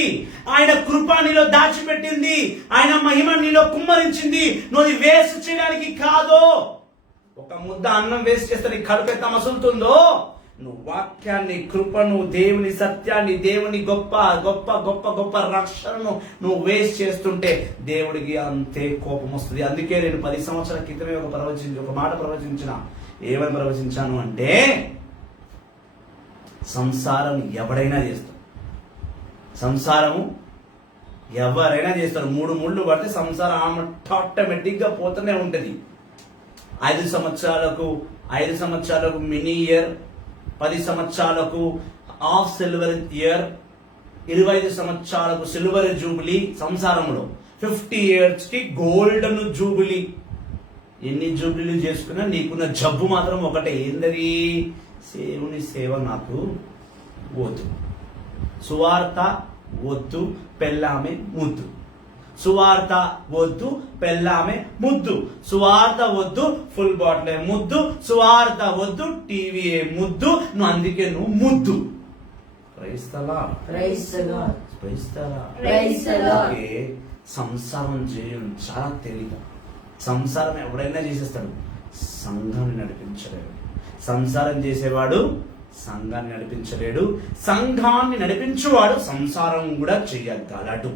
ఆయన కృప నీలో దాచిపెట్టింది. ఆయన మహిమ నీలో కుమ్మరించింది. నువ్వు వేస్ట్ చేయడానికి కాదు. ఒక ముద్ద అన్నం వేస్ట్ చేస్తే నీ కడుపు ఎంత మసులుతుందో, నువ్వు వాక్యాన్ని, కృపను, దేవుని సత్యాన్ని, దేవుని గొప్ప గొప్ప గొప్ప గొప్ప రక్షణను నువ్వు వేస్ట్ చేస్తుంటే దేవుడికి అంతే కోపం వస్తుంది. అందుకే నేను 10 సంవత్సరాల క్రితమే ఒక మాట ప్రవచించిన. ఏమని ప్రవచించాను అంటే, సంసారం ఎవరైనా చేస్తాడు. సంసారము ఎవరైనా చేస్తారు. 3 ముళ్ళు పడితే సంసారం ఆటోమేటిక్ గా పోతూనే ఉంటది. 5 సంవత్సరాలకు మినీ ఇయర్, 10 సంవత్సరాలకు హాఫ్ సిల్వర్ ఇయర్, 25 సంవత్సరాలకు సిల్వర్ జూబిలీ సంసారంలో, 50 years కి గోల్డెన్ జూబిలీ. ఎన్ని జూబిలీలు చేసుకున్నా నీకున్న జబ్బు మాత్రం ఒకటే. ఏందది? దేవుని సేవ నాకు వద్దు, సువార్త వద్దు, పెళ్ళామే ముద్దు. సువార్త వద్దు పెళ్ళామే ముద్దు, సువార్త వద్దు ఫుల్ బాటిల్ ముద్దు, సువార్త వద్దు టీవీ ముద్దు, నువ్వు అందుకే నువ్వు ముద్దు. క్రైస్తలా Praise the Lord. Praise the Lord. సంసారం చేయడం చాలా తేలిక. సంసారం ఎవడైనా చేసేస్తాడు, సంఘాన్ని నడిపించలేడు. సంసారం చేసేవాడు సంఘాన్ని నడిపించలేడు, సంఘాన్ని నడిపించేవాడు సంసారం కూడా చెయ్యగలడు.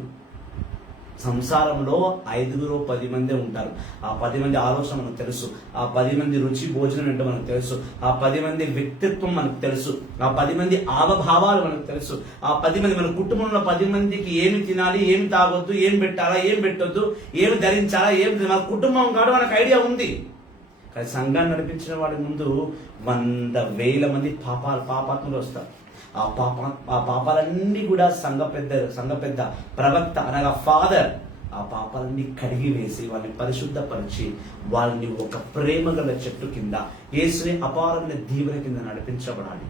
సంసారంలో 5-10 మంది ఉంటారు. ఆ 10 మంది ఆలోచన మనకు తెలుసు, ఆ 10 మంది రుచి భోజనం ఏంటో మనకు తెలుసు, ఆ 10 మంది వ్యక్తిత్వం మనకు తెలుసు, ఆ 10 మంది ఆవభావాలు మనకు తెలుసు, ఆ 10 మంది మన కుటుంబంలో 10 మందికి ఏమి తినాలి, ఏమి తాగొద్దు, ఏం పెట్టాలా, ఏం పెట్టొద్దు, ఏమి ధరించాలా, మన కుటుంబం కాదు మనకు ఐడియా ఉంది. కానీ సంఘాన్ని నడిపించిన వాడి ముందు 100,000 మంది పాపాత్ములు వస్తారు. ఆ పాపాలన్నీ కూడా సంఘ పెద్ద ప్రవక్త అనగా ఫాదర్ ఆ పాపాలన్నీ కడిగి వేసి వాళ్ళని పరిశుద్ధపరిచి వాళ్ళని ఒక ప్రేమ గల చెట్టు కింద యేసుని అపారమైన దీవెన కింద నడిపించబడాలి.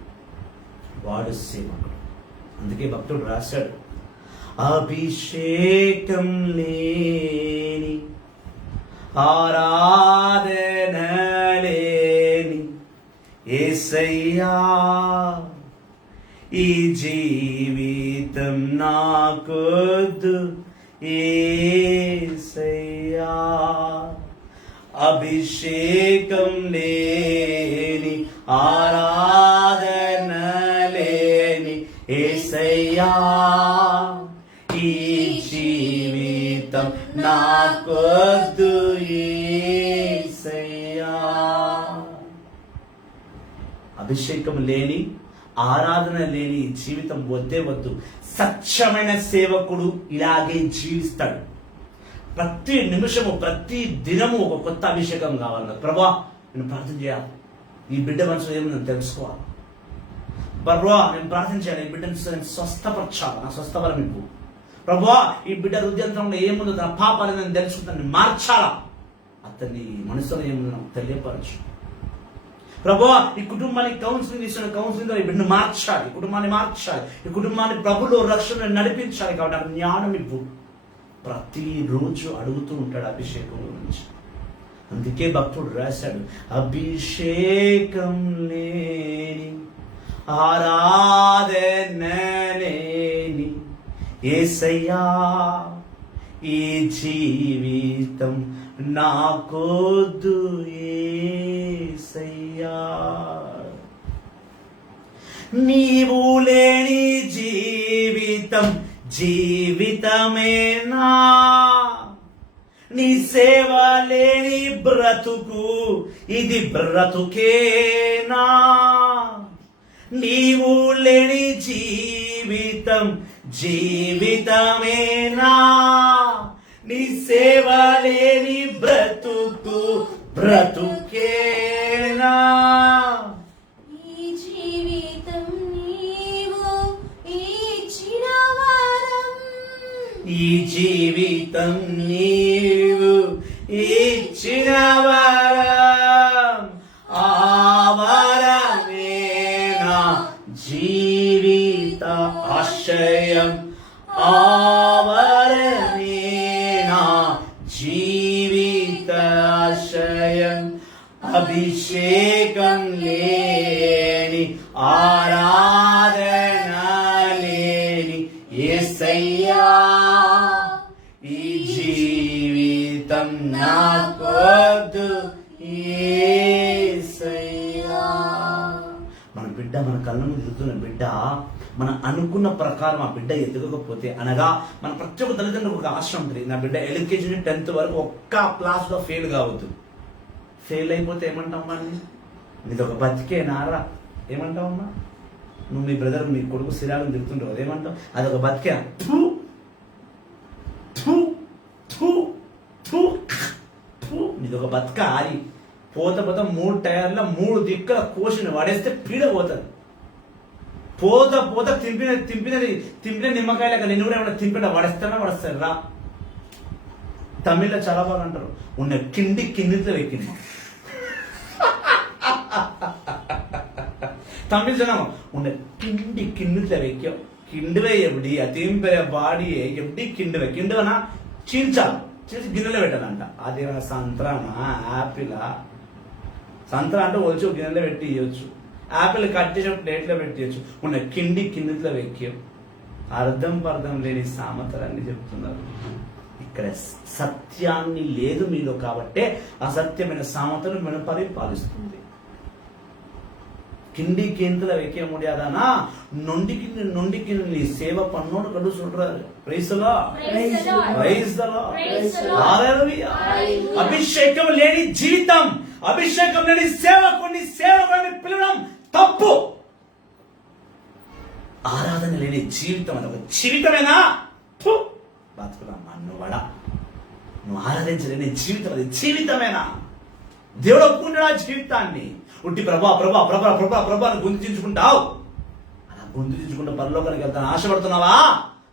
వాడు సేవకుడు. అందుకే భక్తుడు రాశాడు, అభిషేకం లేని ఆరాధన లేని యేసయ్యా ఈ జీవితం నాకొద్దు యేసయ్యా. అభిషేకం లేని ఆరాధన లేని యేసయ్యా ఈ జీవితం నాకొద్దు యేసయ్యా. అభిషేకం లేని ఆరాధన లేని జీవితం వద్దే వద్దు. సత్యమైన సేవకుడు ఇలాగే జీవిస్తాడు. ప్రతి నిమిషము ప్రతి దినము ఒక కొత్త అభిషేకం కావాలి. ప్రభువా నేను ప్రార్థన చేయాలి, ఈ బిడ్డ మనసులో ఏమో నేను తెలుసుకోవాలి. ప్రభువా నేను ప్రార్థన చేయాలి, ఈ బిడ్డను నేను స్వస్థపరచాలి, నా స్వస్థపరం ఇవ్వు. ప్రభువా ఈ బిడ్డ హృదయంలో ఏముందో తన పాపాలను నేను తెలుసుకుంటాను, మార్చాలా, అతని మనసులో ఏముందో నాకు తెలియపరచు. ప్రభువా ఈ కుటుంబానికి కౌన్సిలింగ్ ఇస్తున్న కౌన్సిలింగ్ ఈ బిడ్డను మార్చాలి, ఈ కుటుంబాన్ని మార్చాలి, ఈ కుటుంబాన్ని ప్రభులో రక్షణ నడిపించాలి. కాబట్టి నాకు జ్ఞానం ఇవ్వు. ప్రతిరోజు అడుగుతూ ఉంటాడు అభిషేకం గురించి. అందుకే భక్తుడు రాశాడు, అభిషేకం లేని ఆరాధన లేని యేసయ్యా ఈ జీవితం నాకొద్దు యేసయ్యా. నీవు లేని జీవితం జీవితమేనా, నీ సేవ లేని బ్రతుకు ఇది బ్రతుకేనా. నీవు లేని జీవితం జీవితమేనా, నీ సేవ లేని బ్రతుకు బ్రతుకేనా. ఈ జీవితం నీవు ఇచ్చిన వరం, ఈ జీవితం నీవు ఇచ్చిన వరం, ఆ వరమే నా జీవిత ఆశయం, ఆ వరమే నా జీవిత ఆశయం. అభిషేకం లేని ఆరాధన లేని యేసయ్యా ఈ జీవితం నాకొద్దు యేసయ్యా. మన బిడ్డ మన కళ్ళ ముందు ఎదుగుతున్న బిడ్డ మనం అనుకున్న ప్రకారం ఆ బిడ్డ ఎదగకపోతే, అనగా మన ప్రతి ఒక్క తల్లిదండ్రులకు ఒక ఆశ ఉంటుంది, నా బిడ్డ LKG నుంచి 10th వరకు ఒక్క క్లాస్లో ఫెయిల్ కావద్దు. ఫెయిల్ అయిపోతే ఏమంటావమ్మా, నీది ఒక బతికేనారా ఏమంటావమ్మా? నువ్వు మీ బ్రదర్ మీ కొడుకు సిరాలను తిరుగుతుంటావు, అదేమంటావు? అదొక బతికే. నీది ఒక బతిక ఆరి పోత 3 టైర్ల 3 దిక్కుల కోసిన వాడేస్తే పీడ పోతుంది. పోత తింపిన నిమ్మకాయలాగా నిన్ను కూడా ఏమన్నా తింపిన వడస్తాడు రా. తమిళ్లో చాలా బాగా అంటారు, ఉన్న కిందితో వెక్కింది. തമിഴ് ജനം ഉണ്ട് കിണ്ടി കിണ്ണിട്ടില്ല വെക്കും കിണ്ടുവേ എവിടെ അതേം പേരെ ബാടിയെ എവിടെ കിണ്ടുവേ കിണ്ടുവനാ చీల్చాలి, చీల్చి గిన్నెలో పెట్టాలంట. అదేమైనా సంత్రానా, యాపిలా? సంత్రా అంటే ఒలిచి ఒక గిన్నెలో పెట్టి ఇవ్వచ్చు, యాపిల్ కట్ చేసి ప్లేట్లో పెట్టియచ్చు. ఉన్న కిందిలో వెక్కియం. అర్థం పర్థం లేని సామెతలన్నీ చెప్తున్నారు. ఇక్కడ సత్యాన్ని లేదు మీలో కాబట్టే అసత్యమైన సామెతను మనం పరిపాలిస్తుంది. கிண்டி கிண்டுல வைக்க முடியாதானா நொண்டிக்கு நீ சேவை பண்ணோன்னு கண்டு சொல்றாரு. Praise the lord. అభిషేకం లేని జీవితం, అభిషేకం లేని సేవకుని సేవకుని పిలవడం తప్పు. ఆరాధన లేని జీవితం అది ఒక జీవితమేనా? బతుకులా మన్నువాడా, నువ్వు ఆరాధించలేని జీవితం అది జీవితమేనా? దేవుడు ఒప్పుకుంటాడు ఆ జీవితాన్ని. ఉట్టి ప్రభా ప్రభా ప్రభా ప్రభా ప్రభా అని గుంతించుకుంటావు. అలా గుంతించుకుంటూ పరలోకానికి వెళ్తాను ఆశపడుతున్నావా?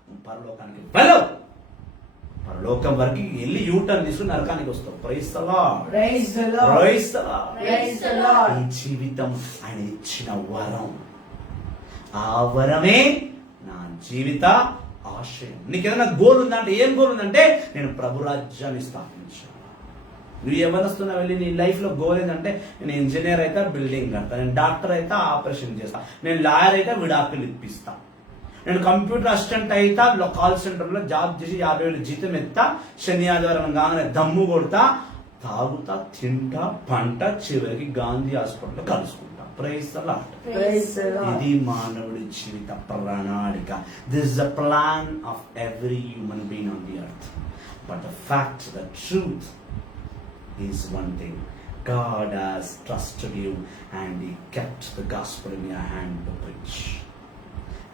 నువ్వు పరలోకానికి వెళ్ళవు. పరలోకం వరకు వెళ్ళి యూటర్న్ తీసుకుని నరకానికి వస్తావు. Praise the Lord. ఈ జీవితం ఆయన ఇచ్చిన వరం. ఆ వరమే నా జీవిత ఆశయం. నీకేదైనా గోల్ ఉందంటే, ఏం గోల్ ఉందంటే నేను ప్రభు రాజ్యాన్ని స్థాపించాను. నువ్వు ఎవరొస్తున్నా వెళ్ళి నీ లైఫ్ లో గోల్ ఏంటంటే నేను ఇంజనీర్ అయితే బిల్డింగ్ కడతా, నేను డాక్టర్ అయితే ఆపరేషన్ చేస్తా, నేను లాయర్ అయితే విడాకులు ఇప్పిస్తా, నేను కంప్యూటర్ అసిస్టెంట్ అయితే కాల్ సెంటర్ లో జాబ్ చేసి 50,000 జీతం ఎత్తా, శని ఆదివారం కాగానే దమ్ము కొడతా, తాగుతా, తింటా, పంట, చివరికి గాంధీ హాస్పిటల్లో కలుసుకుంటా. Praise the lord. ఇది మానవుడి జీవిత ప్రణాళిక. This is the plan of every human being on the earth. But the fact, the truth is one thing. God has trusted you and He kept the gospel in your hand to preach.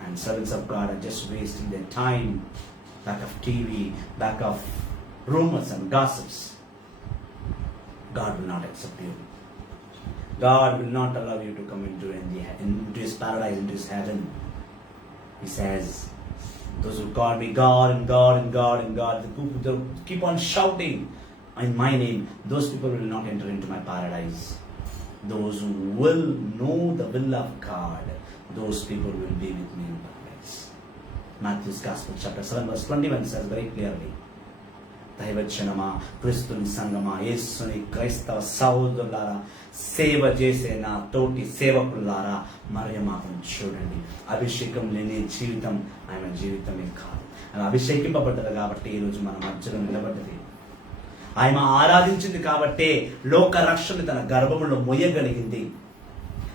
And servants of God are just wasting their time back of TV, back of rumors and gossips. God will not accept you. God will not allow you to come into His paradise, into His heaven. He says, those who call me God and God and God and God, they keep on shouting in my name, those people will not enter into my paradise. Those who will know the will of God, those people will be with me in paradise. Matthew's Gospel chapter 7 verse 21 says very clearly, దైవజనమా, క్రీస్తుని సంగమా, యేసుని క్రైస్తవ సహోదరులారా, సేవ చేసే నా తోటి సేవకులారా, మరియమాతను చూడండి. అభిషేకం లేని జీవితం ఆయన జీవితమే కాదు. ఆమె అభిషేకింపబడ్డది కాబట్టి ఈరోజు మన మధ్యలో నిలబడ్డది. ఆయన ఆరాధించింది కాబట్టే లోక రక్షణ తన గర్భములో మొయ్యగలిగింది.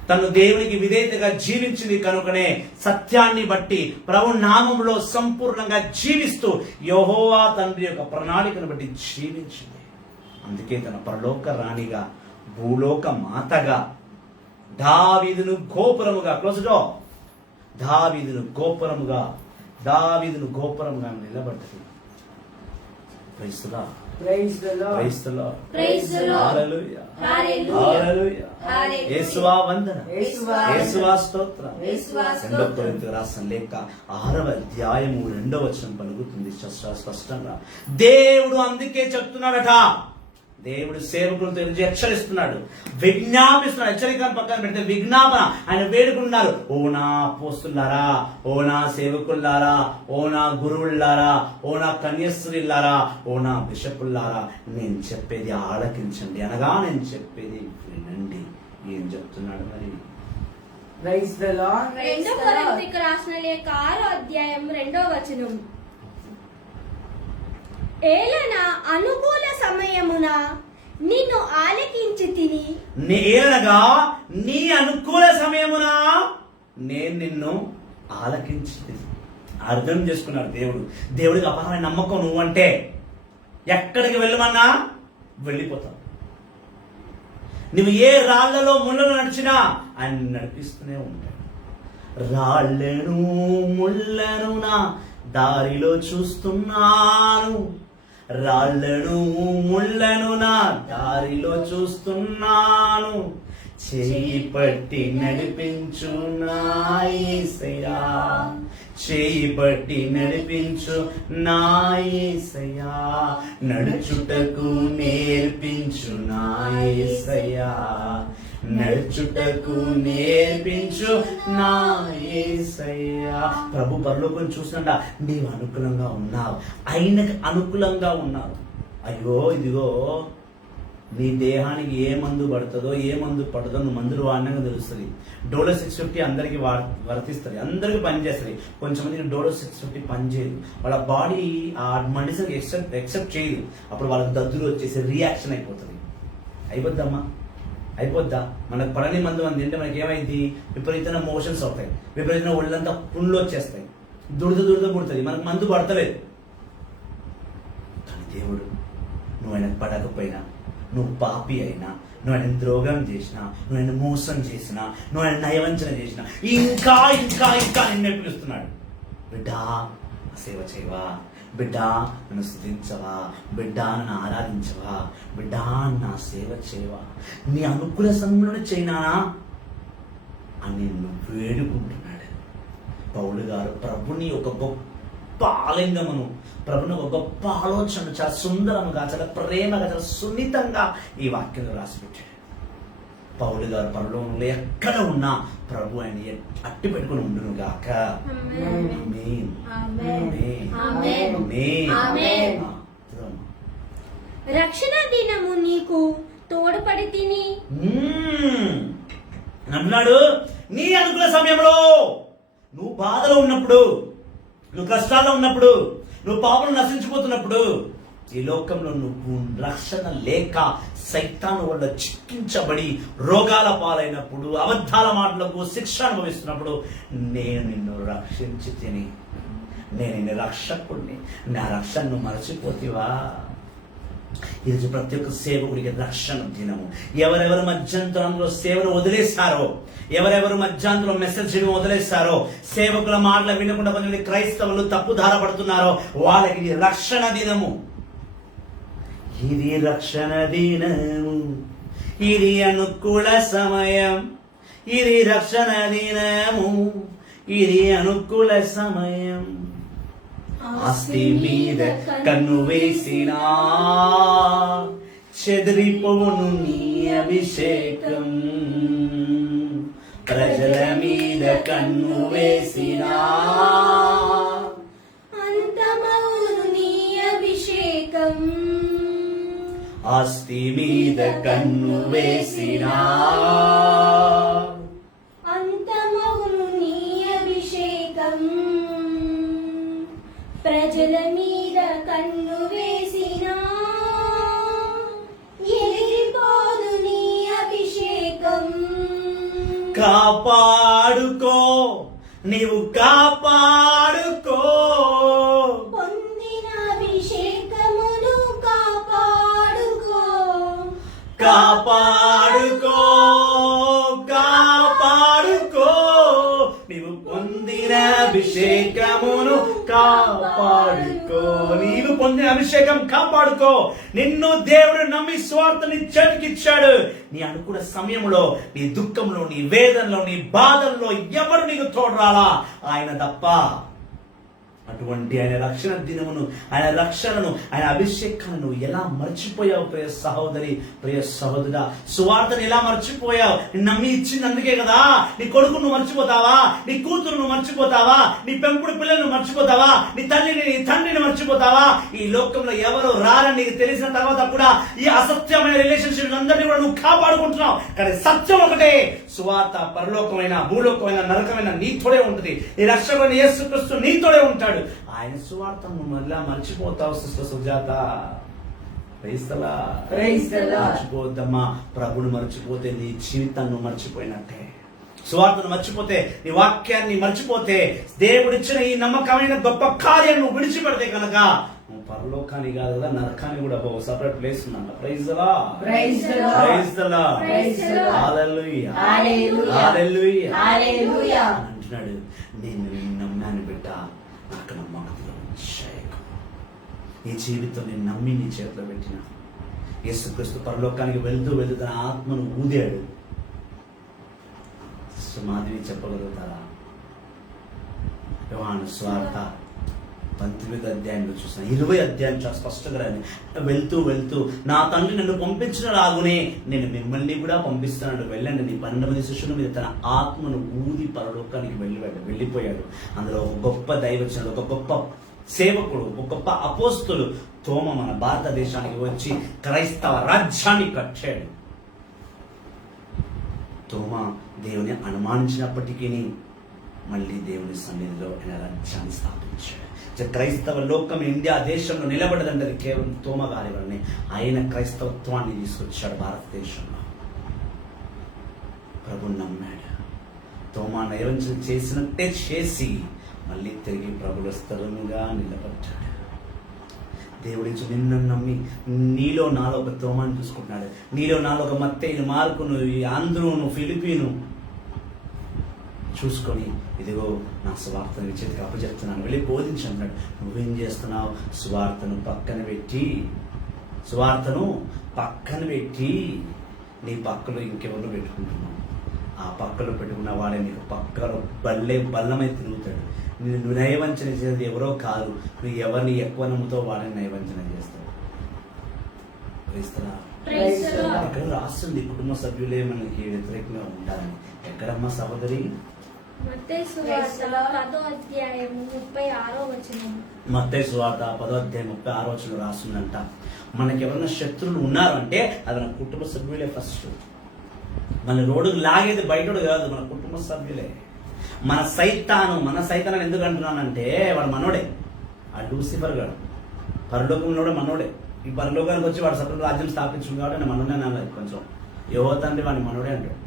తను దేవునికి విధేయతగా జీవించింది కనుకనే సత్యాన్ని బట్టి ప్రభు నామములో సంపూర్ణంగా జీవిస్తూ యెహోవా తండ్రి యొక్క ప్రణాళికను బట్టి జీవించింది. అందుకే తన పరలోక రాణిగా, భూలోక మాతగా, దావీదును గోపురముగా, దావీదును గోపురముగా నిలబడ్డది. Praise the Lord. Praise the Lord. Praise the Lord. Hallelujah. Hallelujah. యేసువా వందన, యేసువా స్తోత్రం. యేసువా స్తోత్రం. 2 కొరింథీయులకు రాసిన లేఖ 6వ అధ్యాయము 2వ వచనం పలుకుతుంది స్పష్టంగా. దేవుడు అందుకే చెప్తున్నాడట, దేవుడు సేవకులతో హెచ్చరిస్తున్నాడు, విజ్ఞాపిస్తున్నాడు. హెచ్చరికను పక్కన పెడితే విజ్ఞాపన. ఆయన వేడుకున్నారు, ఓ నా అపోస్తలులారా, ఓ నా సేవకుల్లారా, ఓ నా గురువుల్లారా, ఓ నా కన్యస్త్రీలారా, ఓ నా బిషపుల్లారా, నేను చెప్పేది ఆలకించండి, అనగా నేను చెప్పేది వినండి. ఏం చెప్తున్నాడు మరి? Praise the Lord. 2 కొరింథీయులకు రాసిన లేఖ 6వ అధ్యాయం 2వ వచనం. ఏలన అనుకూల సమయమున నిన్ను ఆలకించి తిని, ఏలనగా నీ అనుకూల సమయమున నేను నిన్ను ఆలకించి తిని. అర్థం చేసుకున్నాడు దేవుడు. దేవుడికి అపారమైన నమ్మకం. నువ్వంటే ఎక్కడికి వెళ్ళమన్నా వెళ్ళిపోతావు. నువ్వు ఏ రాళ్లలో ముళ్ళను నడిచినా ఆయన నడిపిస్తూనే ఉంటాడు. రాళ్లను ముళ్ళను నా దారిలో చూస్తున్నాను, రాళ్లను ముళ్ళను నా దారిలో చూస్తున్నాను, చేయి పట్టి నడిపించు నా యేసయ్యా, చేయి పట్టి నడిపించు నా యేసయ్యా, నడుచుటకు నేర్పించు నా యేసయ్యా, నడుచుటకు నేర్పించు నా యేసయ్యా. ప్రభు పరలోకం చూసినట నీవు అనుకూలంగా ఉన్నావు, ఆయనకు అనుకూలంగా ఉన్నావు. అయ్యో ఇదిగో నీ దేహానికి ఏ మందు పడుతుందో ఏ మందు పడుతుందో నువ్వు మందులు వాడినాక తెలుస్తుంది. డోలో 650 అందరికి వర్తిస్తుంది, అందరికి పనిచేస్తుంది. కొంచెంమందికి డోలో 650 పనిచేయదు, వాళ్ళ బాడీ ఆ మెడిసిన్ ఎక్సెప్ట్ చేయదు. అప్పుడు వాళ్ళకి దద్దులు వచ్చేసి రియాక్షన్ అయిపోతుంది. అయిపోద్దమ్మా, అయిపోద్దా? మనకు పడని మందు మంది తింటే మనకి ఏమైంది? విపరీతమైన మోషన్స్ అవుతాయి, విపరీతమైన ఒళ్ళంతా పుండ్లు వచ్చేస్తాయి, దురద పుడుతుంది, మనకు మందు పడతలేదు. కానీ దేవుడు నువ్వు ఆయనకు పడకపోయినా, నువ్వు పాపి అయినా, నువ్వు ఆయన ద్రోహం చేసినా, నువ్వు ఆయన మోసం చేసినా, నువ్వు ఆయన నయవంచన చేసినా, ఇంకా ఇంకా ఇంకా నిన్నే పిలుస్తున్నాడు. బిడ్డా సేవ చేయవా? బిడ్డా నన్ను స్తుతించవా? బిడ్డా నన్ను ఆరాధించవా? బిడ్డా నా సేవ చేయవా? నీ అనుకూల సమయంలోనే చేయనా అని నిన్ను వేడుకుంటున్నాడు పౌలు గారు. ప్రభుని ఒక గొప్ప ఆలింగమును, ప్రభుని ఒక గొప్ప ఆలోచన చాలా సుందరముగా, చాలా ప్రేమగా, చాలా సున్నితంగా ఈ వాక్యంలో రాసిపెట్టాడు. పౌలు గారు పరలోకంలో ఎక్కడ ఉన్నా ప్రభు ఆయన అట్టి పెట్టుకుని ఉండును గాక. ఆమేన్. ఆమేన్. ఆమేన్. రక్షణ దినము నీకు తోడ్పడి తిని అంటున్నాడు. నీ అనుకూల సమయంలో, నువ్వు బాధలో ఉన్నప్పుడు, నువ్వు కష్టాల్లో ఉన్నప్పుడు, నువ్వు పాపలు నశించిపోతున్నప్పుడు, ఈ లోకంలో నువ్వు రక్షణ లేక సైతాను వల్ల చిక్కించబడి రోగాల పాలైనప్పుడు, అబద్ధాల మాటలకు శిక్ష అనుభవిస్తున్నప్పుడు, నేను నిన్ను రక్షించి తిని, నేను నిన్ను రక్షకుడిని, నా రక్షణను మరచిపోతివా? ఈరోజు ప్రతి ఒక్క సేవకుడికి రక్షణ దినము. ఎవరెవరు మధ్యంతరంలో సేవను వదిలేస్తారో, ఎవరెవరు మధ్యాంతరం మెసేజ్ చేయడం వదిలేస్తారో, సేవకుల మాటలు వినకుండా కొంతమంది క్రైస్తవులు తప్పుదార పడుతున్నారో, వాళ్ళకి ఇది రక్షణ దినము. ఇది రక్షణ దినము, ఇది అనుకూల సమయం, ఇది రక్షణ దినము, ఇది అనుకూల సమయం. ఆస్తి మీద కన్ను వేసినా చెదిరిపోను నీ అభిషేకం, ప్రజల మీద కన్ను వేసినా అంతమౌను నీ అభిషేకం. ఆస్తి మీద కన్ను వేసినా అంతమౌను నీ అభిషేకం, ప్రజల మీద కన్ను వేసినా ఎగిరిపోదు నీ అభిషేకం. కాపాడుకో, నీవు కాపాడుకో, పొందిన అభిషేకమును కాపాడుకో. కాపాడుకో, కాపాడుకో, నీవు పొందిన అభిషేకమును కాపాడుకో. నీవు పొందిన అభిషేకం కాపాడుకో. నిన్ను దేవుడు నమ్మి స్వార్థని చేతికిచ్చాడు. నీ అనుకున్న సమయంలో, నీ దుఃఖంలో, నీ వేదనలో, నీ బాధల్లో ఎవరు నీకు తోడురాలా? ఆయన తప్ప. అటువంటి ఆయన రక్షణ దినమును, ఆయన రక్షణను, ఆయన అభిషేకాన్ని నువ్వు ఎలా మర్చిపోయావు ప్రియ సహోదరి, ప్రియ సహోదరుడా? సువార్తను ఎలా మర్చిపోయావు? నమ్మి ఇచ్చింది అందుకే కదా. నీ కొడుకును నువ్వు మర్చిపోతావా? నీ కూతురు నువ్వు మర్చిపోతావా? నీ పెంపుడు పిల్లలను మర్చిపోతావా? నీ తల్లిని, నీ తండ్రిని మర్చిపోతావా? ఈ లోకంలో ఎవరు రారని నీకు తెలిసిన తర్వాత కూడా ఈ అసత్యమైన రిలేషన్షిప్ అందరినీ కూడా నువ్వు కాపాడుకుంటున్నావు. కానీ సత్యం ఒకటే, సువార్త పరలోకమైన, భూలోకమైన, నరకమైన నీతోడే ఉంటుంది. ఈ రక్షకుడైన యేసుక్రీస్తు నీతోడే ఉంటాడు. ఆయన సువార్తను మళ్ళా మర్చిపోతావు సిస్టర్ సుజాత. మర్చిపోద్దమ్మా. ప్రభుని మర్చిపోతే నీ జీవితాన్ని మర్చిపోయినట్టే. సువార్తను మర్చిపోతే, నీ వాక్యాన్ని మర్చిపోతే, దేవుడిచ్చిన ఈ నమ్మకమైన గొప్ప కార్యాన్ని నువ్వు విడిచిపెడితే కనుక నువ్వు పరలోకాన్ని కాదు కదా, నరకాన్ని కూడా పోవు. సపరేట్ ప్లేస్ ఉందంట. Praise the Lord, praise the Lord, హల్లెలూయా, హల్లెలూయా, హల్లెలూయా అంటున్నాడు. నేను నమ్మాను బిడ్డ, నాకు నమ్మకంలో చేయకు. నీ జీవితం నేను నమ్మి నీ చేతిలో పెట్టిన యేసుక్రీస్తు పరలోకానికి వెళ్తూ తన ఆత్మను ఊదాడు. మాధవి చెప్పగలుగుతారా? యోహాను స్వార్త 19వ అధ్యాయంలో చూసాను, 20 అధ్యాయం చాలా స్పష్టంగా వెళ్తూ వెళ్తూ నా తండ్రి నన్ను పంపించిన లాగునే నేను మిమ్మల్ని కూడా పంపిస్తున్నాడు, వెళ్ళండి. నీ 12 మంది శిష్యుల మీద తన ఆత్మను ఊది పరలోకానికి వెళ్ళిపోయాడు. అందులో ఒక గొప్ప దైవజనుడు, ఒక గొప్ప సేవకుడు, ఒక గొప్ప అపోస్తులు తోమ మన భారతదేశానికి వచ్చి క్రైస్తవ రాజ్యాన్ని కట్టాడు. తోమ దేవుని అనుమానించినప్పటికీ మళ్ళీ దేవుని సన్నిధిలో ఆయన రాజ్యాన్ని స్థాపించాడు. క్రైస్తవ లోకం ఇండియా దేశంలో నిలబడదంటే అది కేవలం తోమ గారి వల్లనే. ఆయన క్రైస్తవత్వాన్ని తీసుకొచ్చాడు భారతదేశంలో. ప్రభు నమ్మాడు. తోమా నైవంచన చేసినట్టే చేసి మళ్ళీ తిరిగి ప్రభుల స్థలంగా నిలబడ్డాడు. దేవుడి నిన్ను నమ్మి నీలో నాలో ఒక తోమాను చూసుకుంటున్నాడు. నీలో నాలో ఒక మత్తయిను, మార్కును, ఆంధ్రును, ఫిలిపీను చూసుకొని ఇదిగో నా సువార్తను చేతికి అప్పచెప్తున్నాను, వెళ్ళి బోధించన్నాడు. నువ్వేం చేస్తున్నావు? సువార్తను పక్కన పెట్టి నీ పక్కలో ఇంకెవరిలో పెట్టుకుంటున్నావు. ఆ పక్కలో పెట్టుకున్న వాడే నీకు పక్కలో బల్లమై తిరుగుతాడు. నువ్వు నయవంచన చేసేది ఎవరో కాదు, నువ్వు ఎవరిని ఎక్కువ నమ్ముతో వాడిని నయవంచన చేస్తావు. ఇక్కడ రాస్తుంది కుటుంబ సభ్యులే మనకి వ్యతిరేకంగా ఉండాలని. ఎక్కడమ్మా సహోదరి? మత్తయి సువార్త 10వ అధ్యాయం 36వ వచనం. మత్తయి సువార్త 10వ అధ్యాయం 36వ వచనం రాస్తుందంట. మనకి ఎవరైనా శత్రువులు ఉన్నారు అంటే అది మన కుటుంబ సభ్యులే. ఫస్ట్ మన రోడ్డుకు లాగేది బయటోడు కాదు, మన కుటుంబ సభ్యులే. మన సైతాన్ని ఎందుకు అంటున్నానంటే వాడు మనోడే. ఆ లూసిఫర్ గాడు పరలోకంలో మనోడే. ఈ పరలోకానికి వచ్చి వాడు సపరేట్ రాజ్యం స్థాపించుకుంది కాబట్టి నేను మనోడే అన్నది. కొంచెం యెహోవా తండ్రి వాడిని మనోడే అంటాడు.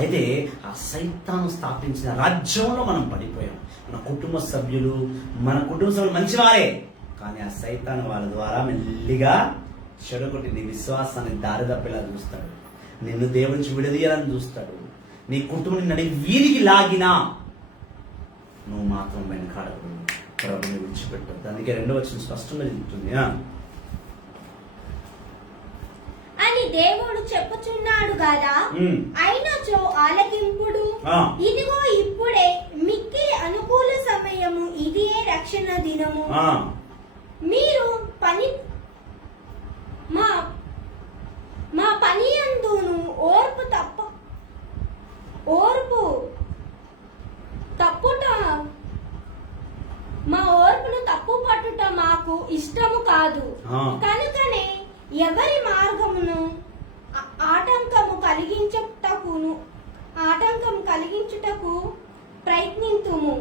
అయితే ఆ సైతాను స్థాపించిన రాజ్యంలో మనం పడిపోయాం. మన కుటుంబ సభ్యులు మంచివారే, కానీ ఆ సైతాను వాళ్ళ ద్వారా మెల్లిగా చెడగొట్టి నీ విశ్వాసాన్ని దారి తప్పేలా చూస్తాడు. నిన్ను దేవుడి నుంచి విడదీయాలని చూస్తాడు. నీ కుటుంబం నడి వీరికి లాగినా నువ్వు మాత్రం వెనకాడకూడదు, ప్రభుని విడిచిపెట్టదు. అందుకే 2వ వచనం స్పష్టంగా చెప్తుంది, అని దేవుడు చెప్పుచున్నాడు కదా, అయినచో ఆలకింపుడు. ఇదిగో ఇప్పుడే మిక్కిలి అనుకూల సమయము, ఇదే రక్షణ దినము. మీరు మా పని యందును ఓర్పు తప్పుట మా ఓర్పును తప్పు పట్టుట మాకు ఇష్టము కాదు. కనుకనే ఎవరి మార్గమును ఆటంకము కలిగించుటకు ప్రయత్నింతుము.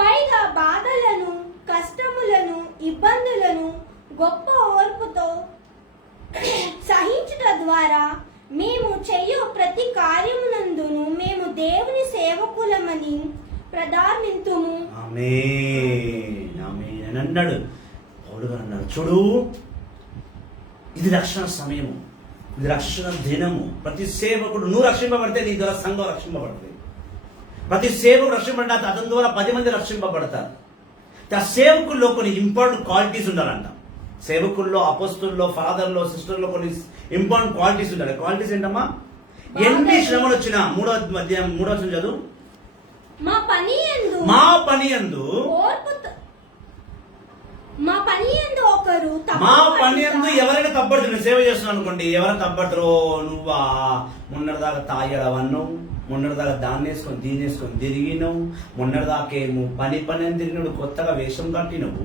పైగా బాధలను, కష్టములను, ఇబ్బందులను గొప్ప ఓర్పుతో సహించుట ద్వారా మేము చెయ్యు ప్రతి కార్యమునందును మేము దేవుని సేవకులమని ప్రధానింతుము. అన్నాడు పౌలు గారు. అన్నాడు, చూడు, ఇది రక్షణ సమయము, ఇది రక్షణ దినము. ప్రతి సేవకుడు, నువ్వు రక్షింపబడితే నీ ద్వారా సంఘం రక్షింపబడుతుంది. ప్రతి సేవకుడు రక్షింపబడ్డా అతని ద్వారా 10 మంది రక్షింపబడతారు. ఆ సేవకుల్లో కొన్ని ఇంపార్టెంట్ క్వాలిటీస్ ఉండాలంట. సేవకుల్లో, అపోస్తుల్లో, ఫాదర్లో, సిస్టర్లో కొన్ని ఇంపార్టెంట్ క్వాలిటీస్ ఉండాలి. క్వాలిటీస్ ఏంటమ్మా? ఎన్ని శ్రమలు వచ్చినా 3వ అధ్యాయం 3వ వచనం చదువు. మా పని యందు ఎవరైనా తప్పడుతుంది. సేవ చేస్తున్నావు అనుకోండి, ఎవరైనా తప్పడతారో, నువ్వా మొన్నటిదాకా తాగడవన్ను, మొన్నటిదాకా దాన్ని వేసుకొని దీన్ని వేసుకొని తిరిగినవు, మొన్నటిదాకేమో పని అని తిరిగినప్పుడు కొత్తగా వేషం కట్టినవు,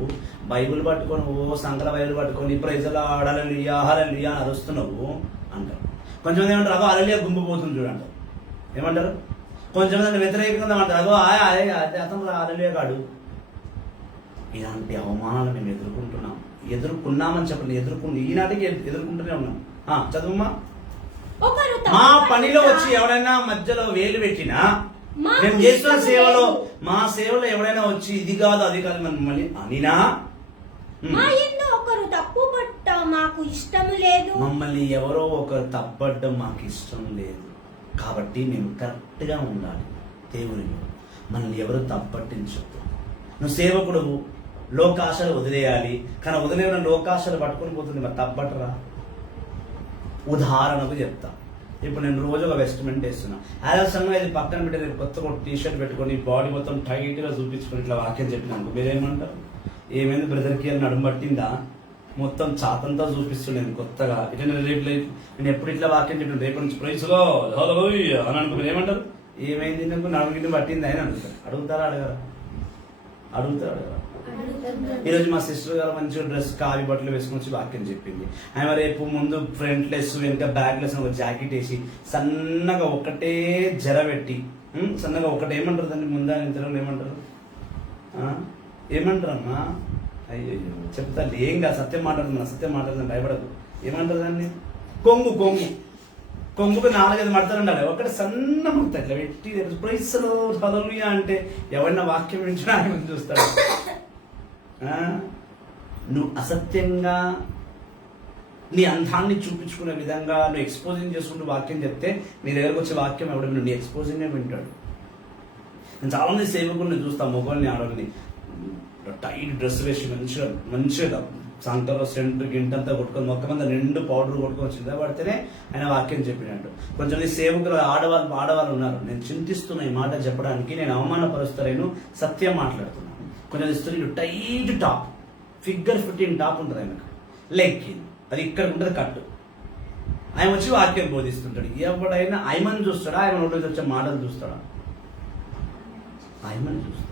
బైబుల్ పట్టుకొని సంకల బైబుల్ పట్టుకొని ప్రైజులా హల్లెలూయా హల్లెలూయా అరుస్తున్నావు అంటారు. కొంచెంమంది ఏమంటారు, అగో హల్లెలూయా గుంపు పోతుంది చూడంటారు. ఏమంటారు? కొంచెంమంది వ్యతిరేకంగా అంటారు, అగో అతను హల్లెలూయా కాడు. ఇలాంటి అవమానాలు మేము ఎదుర్కొన్నామని చెప్పండి. ఈనాటికి ఎదుర్కొంటూనే ఉన్నాం. చదువుమా. మా పనిలో వచ్చి ఎవరైనా మధ్యలో వేలు పెట్టినా, మేము చేస్తున్న సేవలో, మా సేవలో ఎవరైనా వచ్చి ఇది కాదు అది కాదు మమ్మల్ని అనినా, మమ్మల్ని ఎవరో ఒకరు తప్పడం మాకు ఇష్టం లేదు. కాబట్టి మేము కరెక్ట్ గా ఉండాలి దేవునిలో. మనల్ని ఎవరు తప్పట్టించొద్దు. నువ్వు సేవకుడు, లోకాశలు వదిలేయాలి. కానీ వదిలేయడం లోకాశలు పట్టుకొని పోతుంది, మరి తప్పటరా. ఉదాహరణకు చెప్తా, ఇప్పుడు నేను రోజు ఒక వెస్ట్మెంట్ వేస్తున్నా. ఆలస్యంగా ఇది పక్కన పెట్టి రేపు కొత్త టీ షర్ట్ పెట్టుకొని బాడీ మొత్తం టైట్ గా చూపించుకొని ఇట్లా వాక్యం చెప్పినాను, మీరేమంటారు? ఏమైంది బ్రదర్కి అని నడుము పట్టిందా? మొత్తం చాతంతా చూపిస్తుండేది కొత్తగా. ఇట్లా నేను ఎప్పుడు ఇట్లా వాక్యం చెప్పాను, రేపు నుంచి ప్రైజ్లో అని అనుకో, మీరు ఏమంటారు? ఏమైంది నాకు నడుముకి పట్టింది అని అడుగుతారు. అడుగుతారా అడగరా? అడుగుతారా? ఈరోజు మా సిస్టర్ గారు మంచిగా డ్రెస్ కావి బట్టలు వేసుకొని వచ్చి వాక్యం చెప్పింది. ఆమె రేపు ముందు ఫ్రంట్ లెస్ వెనుక బ్యాక్ లెస్ ఒక జాకెట్ వేసి సన్నగా ఒకటే జర పెట్టి సన్నగా ఒకటి ఏమంటారు దాన్ని ముందా ఇంతలో ఏమంటారు? ఏమంటారమ్మా? అయ్యో చెప్తా ఏం కాదు, సత్యం మాట్లాడుతున్నా, సత్యం మాట్లాడుతున్నా, భయపడదు. ఏమంటారు దాన్ని? కొంగు కొంగు కొంగుకు 4-5 మడతలు ఉండాలి. ఒకటి సన్న ముడత ఇట్లా పెట్టి ప్రైస్లో హల్లెలూయా అంటే ఎవరైనా వాక్యం వింటున్నా ఆయన చూస్తాడు. నువ్వు అసత్యంగా నీ అందాన్ని చూపించుకునే విధంగా నువ్వు ఎక్స్పోజింగ్ చేసుకుంటూ వాక్యం చెప్తే నీ దగ్గరకు వచ్చే వాక్యం ఎవడు నీ ఎక్స్పోజింగ్ వింటాడు. నేను చాలా మంది సేవకుల్ని చూస్తాను, మొగోళ్ళని ఆడవాళ్ళని టైట్ డ్రెస్ వేసి మంచిగా సంకలో సెంటర్ గింటంతా కొట్టుకొని మొక్క మంది 2 పౌడర్ కొట్టుకొని చింత పడితేనే ఆయన వాక్యం చెప్పినట్టు. కొంచెం సేవకులు ఆడవాళ్ళు ఉన్నారు, నేను చింతిస్తున్నా ఈ మాట చెప్పడానికి, నేను అవమానపరుస్తాను, సత్యం మాట్లాడుతున్నాను. కొంచెం స్త్రీలు టైట్ టాప్, ఫిగర్ 15 టాప్ ఉంటుంది ఆయనకు, లెగ్ అది ఇక్కడ ఉంటుంది కట్టు. ఆయన వచ్చి వాక్యం బోధిస్తుంటాడు. ఎవడైనా ఆయమని చూస్తాడా? ఆయన నోటి వచ్చే మాటలు చూస్తాడా? ఆయమని చూస్తాడు.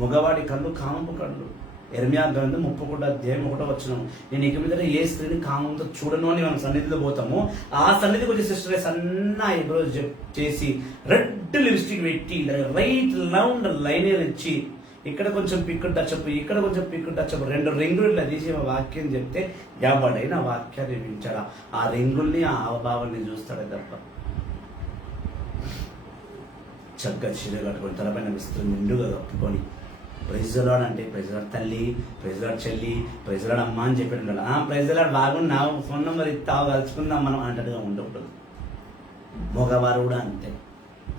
మగవాడి కళ్ళు కామపు కళ్ళు. యెరెమయా గ్రంథం 31:1 నేను ఇక మీద ఏ స్త్రీని కామంతో చూడను అని మనం సన్నిధిలో పోతాము. ఆ సన్నిధికి వచ్చే సిస్టర్ సన్న ఐబ్రోస్ చేసి రెడ్ లిప్స్టిక్ పెట్టి రైట్ రౌండ్ లైనర్ ఇచ్చి ఇక్కడ కొంచెం పిక్కు టచ్అప్, ఇక్కడ కొంచెం పిక్కు టచ్అప్, 2 రింగులు ఇట్లా తీసి వాక్యం చెప్తే ఎవడైనా వాక్యాన్ని వింటాడా? ఆ రింగుల్ని ఆ హావభావాన్ని చూస్తాడే తప్ప. చక్కగా చీర కట్టుకొని తలపైన విస్తృతి నిండుగా కప్పుకొని ప్రైజ్లాడ్ అంటే ప్రైజ్లాడ్ తల్లి, ప్రైజ్లాడ్ చెల్లి, ప్రైజ్లాడ్ అమ్మ అని చెప్పి ప్రైజ్లాడ్ బాగున్నావు, ఫోన్ నెంబర్ ఇస్తావు, కలుసుకుందాం మనం అంటట్టుగా ఉండకూడదు. మగవారు కూడా అంతే.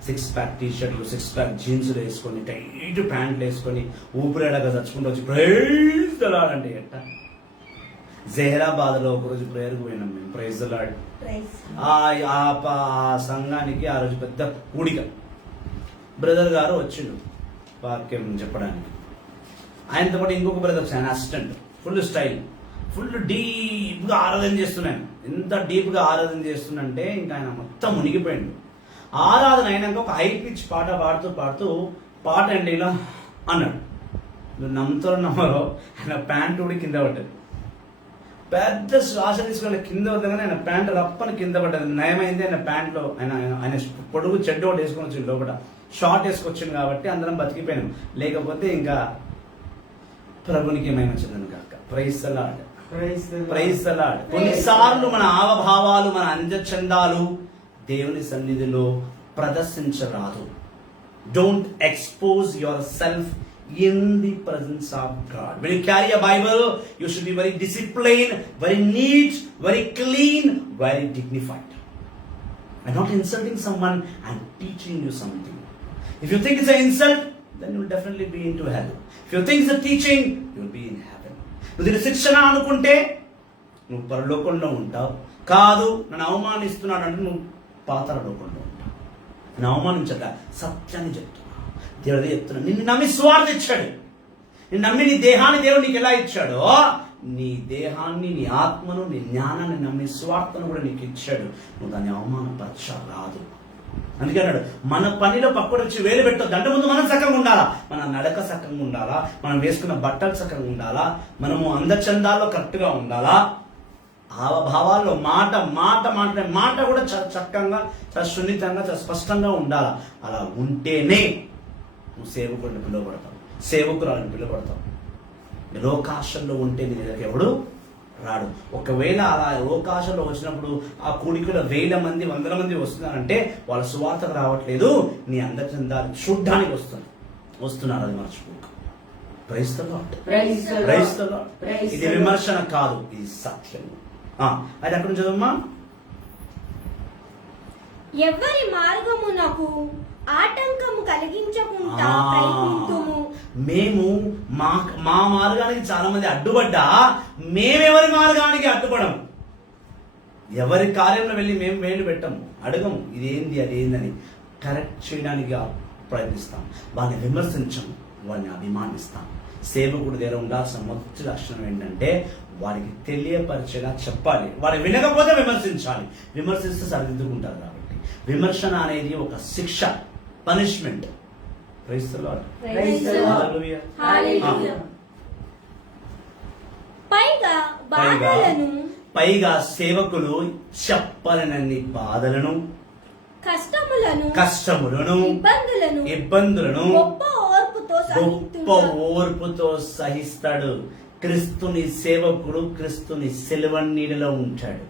6 ప్యాక్ టీషర్ట్లు, 6 ప్యాక్ జీన్స్లు వేసుకొని టైట్ ప్యాంట్లు వేసుకొని ఊపిరేడగా చచ్చుకుంటూ వచ్చి ప్రైజ్లాడ్ అంటే ఎట్ట? జహీరాబాద్లో ఒకరోజు ప్రేయర్కి పోయినాం మేము. ప్రైజ్లాడ్ ఆ సంఘానికి ఆ రోజు పెద్ద కూడిక. బ్రదర్ గారు వచ్చిండు వాక్యం చెప్పడానికి. ఆయనతో పాటు ఇంకొక బ్రదర్ ఆయన అసిస్టెంట్, ఫుల్ స్టైల్, ఫుల్ డీప్గా ఆరాధన చేస్తున్నాను. ఎంత డీప్గా ఆరాధన చేస్తున్నంటే ఇంకా ఆయన మొత్తం మునిగిపోయిండు. ఆరాధన అయినాక ఒక హై పిచ్ పాట పాడుతూ పాట అండి ఇలా అన్నాడు. నువ్వు నమ్మరో ఆయన ప్యాంటు కూడా కింద పడ్డది. పెద్ద శ్వాస తీసుకుని కింద వద్దగానే ఆయన ప్యాంటు రప్పని కింద పడ్డది. నయమైంది ఆయన ప్యాంట్లో ఆయన పొడుగు చెడ్డ ఒకటి వేసుకొని వచ్చింది, లోపల షార్ట్ వేసుకొచ్చింది కాబట్టి అందరం బతికిపోయాం. లేకపోతే ఇంకా ప్రభునికి ఏమైనా వచ్చిందని కాక. Praise the Lord, praise the Lord. కొన్నిసార్లు మన హావభావాలు, మన అందచందాలు దేవుని సన్నిధిలో ప్రదర్శించరాదు. Don't expose yourself in the presence of God. When you carry a Bible, you should be very disciplined, very neat, very clean, very dignified. I'm not insulting someone, I'm teaching you something. If you think it's an insult, then you will definitely be into hell. If you think it's a teaching, you will be in heaven. నువ్వు దీన్ని శిక్షణ అనుకుంటే నువ్వు పరలోకంలో ఉంటావు. కాదు నన్ను అవమానిస్తున్నాడు అంటే నువ్వు పాతాళలోకంలో ఉంటావు. నన్ను అవమానించక సత్యాన్ని చెప్తున్నా, దేవుడు చెప్తున్నా. నిన్ను నమ్మి స్వార్థ ఇచ్చాడు. నిన్ను నమ్మి నీ దేహాన్ని దేవుడు నీకు ఎలా ఇచ్చాడో, నీ దేహాన్ని, నీ ఆత్మను, నీ జ్ఞానాన్ని నమ్మి స్వార్థను కూడా నీకు ఇచ్చాడు. నువ్వు దాన్ని అవమానపరచరాదు. అందుకే అన్నాడు, మన పనిలో పక్కన వచ్చి వేలు పెట్టొద్దు. అంటే ముందు మనం సక్కంగా ఉండాలా, మన నడక సక్కంగా ఉండాలా, మనం వేసుకున్న బట్టలు సక్కంగా ఉండాలా, మనము అందచందాల్లో కరెక్ట్గా ఉండాలా, హావభావాల్లో మాట్లాడే మాట కూడా చక్కగా, చాలా సున్నితంగా, చాలా స్పష్టంగా ఉండాలా. అలా ఉంటేనే నువ్వు సేవకుడిని పిలువబడతావు, సేవకురాలను పిలువబడతావు. లోకాశంలో ఉంటే నీ దగ్గరికి ఎవడు రాడు. ఒకవేళ అలా లోకాశంలో వచ్చినప్పుడు ఆ కూడికలో 1000 మంది 100 మంది వస్తున్నారంటే వాళ్ళ సువార్తకు రావట్లేదు, నీ అందచందాలు చూడ్డానికి వస్తున్నారు. అది మర్చిపోక. Praise the Lord, praise the Lord. ఇది విమర్శన కాదు, ఇది సత్యం. అది అక్కడ చదవమ్మా. ఎవరి మార్గమునకు ఆటంకము కలిగించకుండా ప్రయత్నింతుము. మేము మా మార్గానికి చాలా మంది అడ్డుపడ్డా, మేమెవరి మార్గానికి అడ్డుపడము. ఎవరి కార్యంలో వెళ్ళి మేము వేలు పెట్టము, అడగము ఇదేంది అదేందని. కరెక్ట్ చేయడానికి ప్రయత్నిస్తాం, వాళ్ళని విమర్శించము, వాళ్ళని అభిమానిస్తాం. సేవకుడు దగ్గర ఉండాల్సిన మొదటి లక్షణం ఏంటంటే వారికి తెలియపరిచేలా చెప్పాలి. వాడు వినకపోతే విమర్శించాలి, విమర్శిస్తే సరిదిద్దుకుంటారు. కాబట్టి విమర్శన అనేది ఒక శిక్ష, punishment. Praise the Lord. Praise the Lord. Hallelujah. Hallelujah. పైగా సేవకులు చెప్పలేనన్ని బాధలను, కష్టములను, ఇబ్బందులను గొప్ప ఓర్పుతో సహిస్తాడు. క్రీస్తుని సేవకుడు క్రీస్తుని సిలువ నీడలో ఉంటాడు.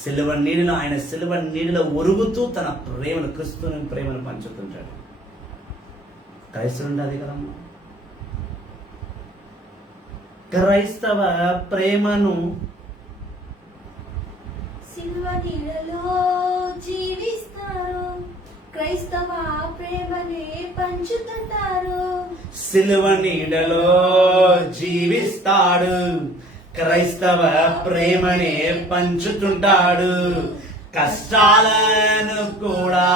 సిలువ నీడలో ఆయన సిలువ నీడలో ఒరుగుతూ తన ప్రేమను, క్రీస్తుని ప్రేమను పంచుతుంటాడు. క్రైస్తవుడు అది కదమ్మా. క్రైస్తవ ప్రేమను సిలువ నీడలో జీవిస్తారు, క్రైస్తవ ప్రేమనే పంచుతుంటారు. సిలువ నీడలో జీవిస్తాడు, క్రైస్తవ ప్రేమనే పంచుతుంటాడు. కష్టాలను కూడా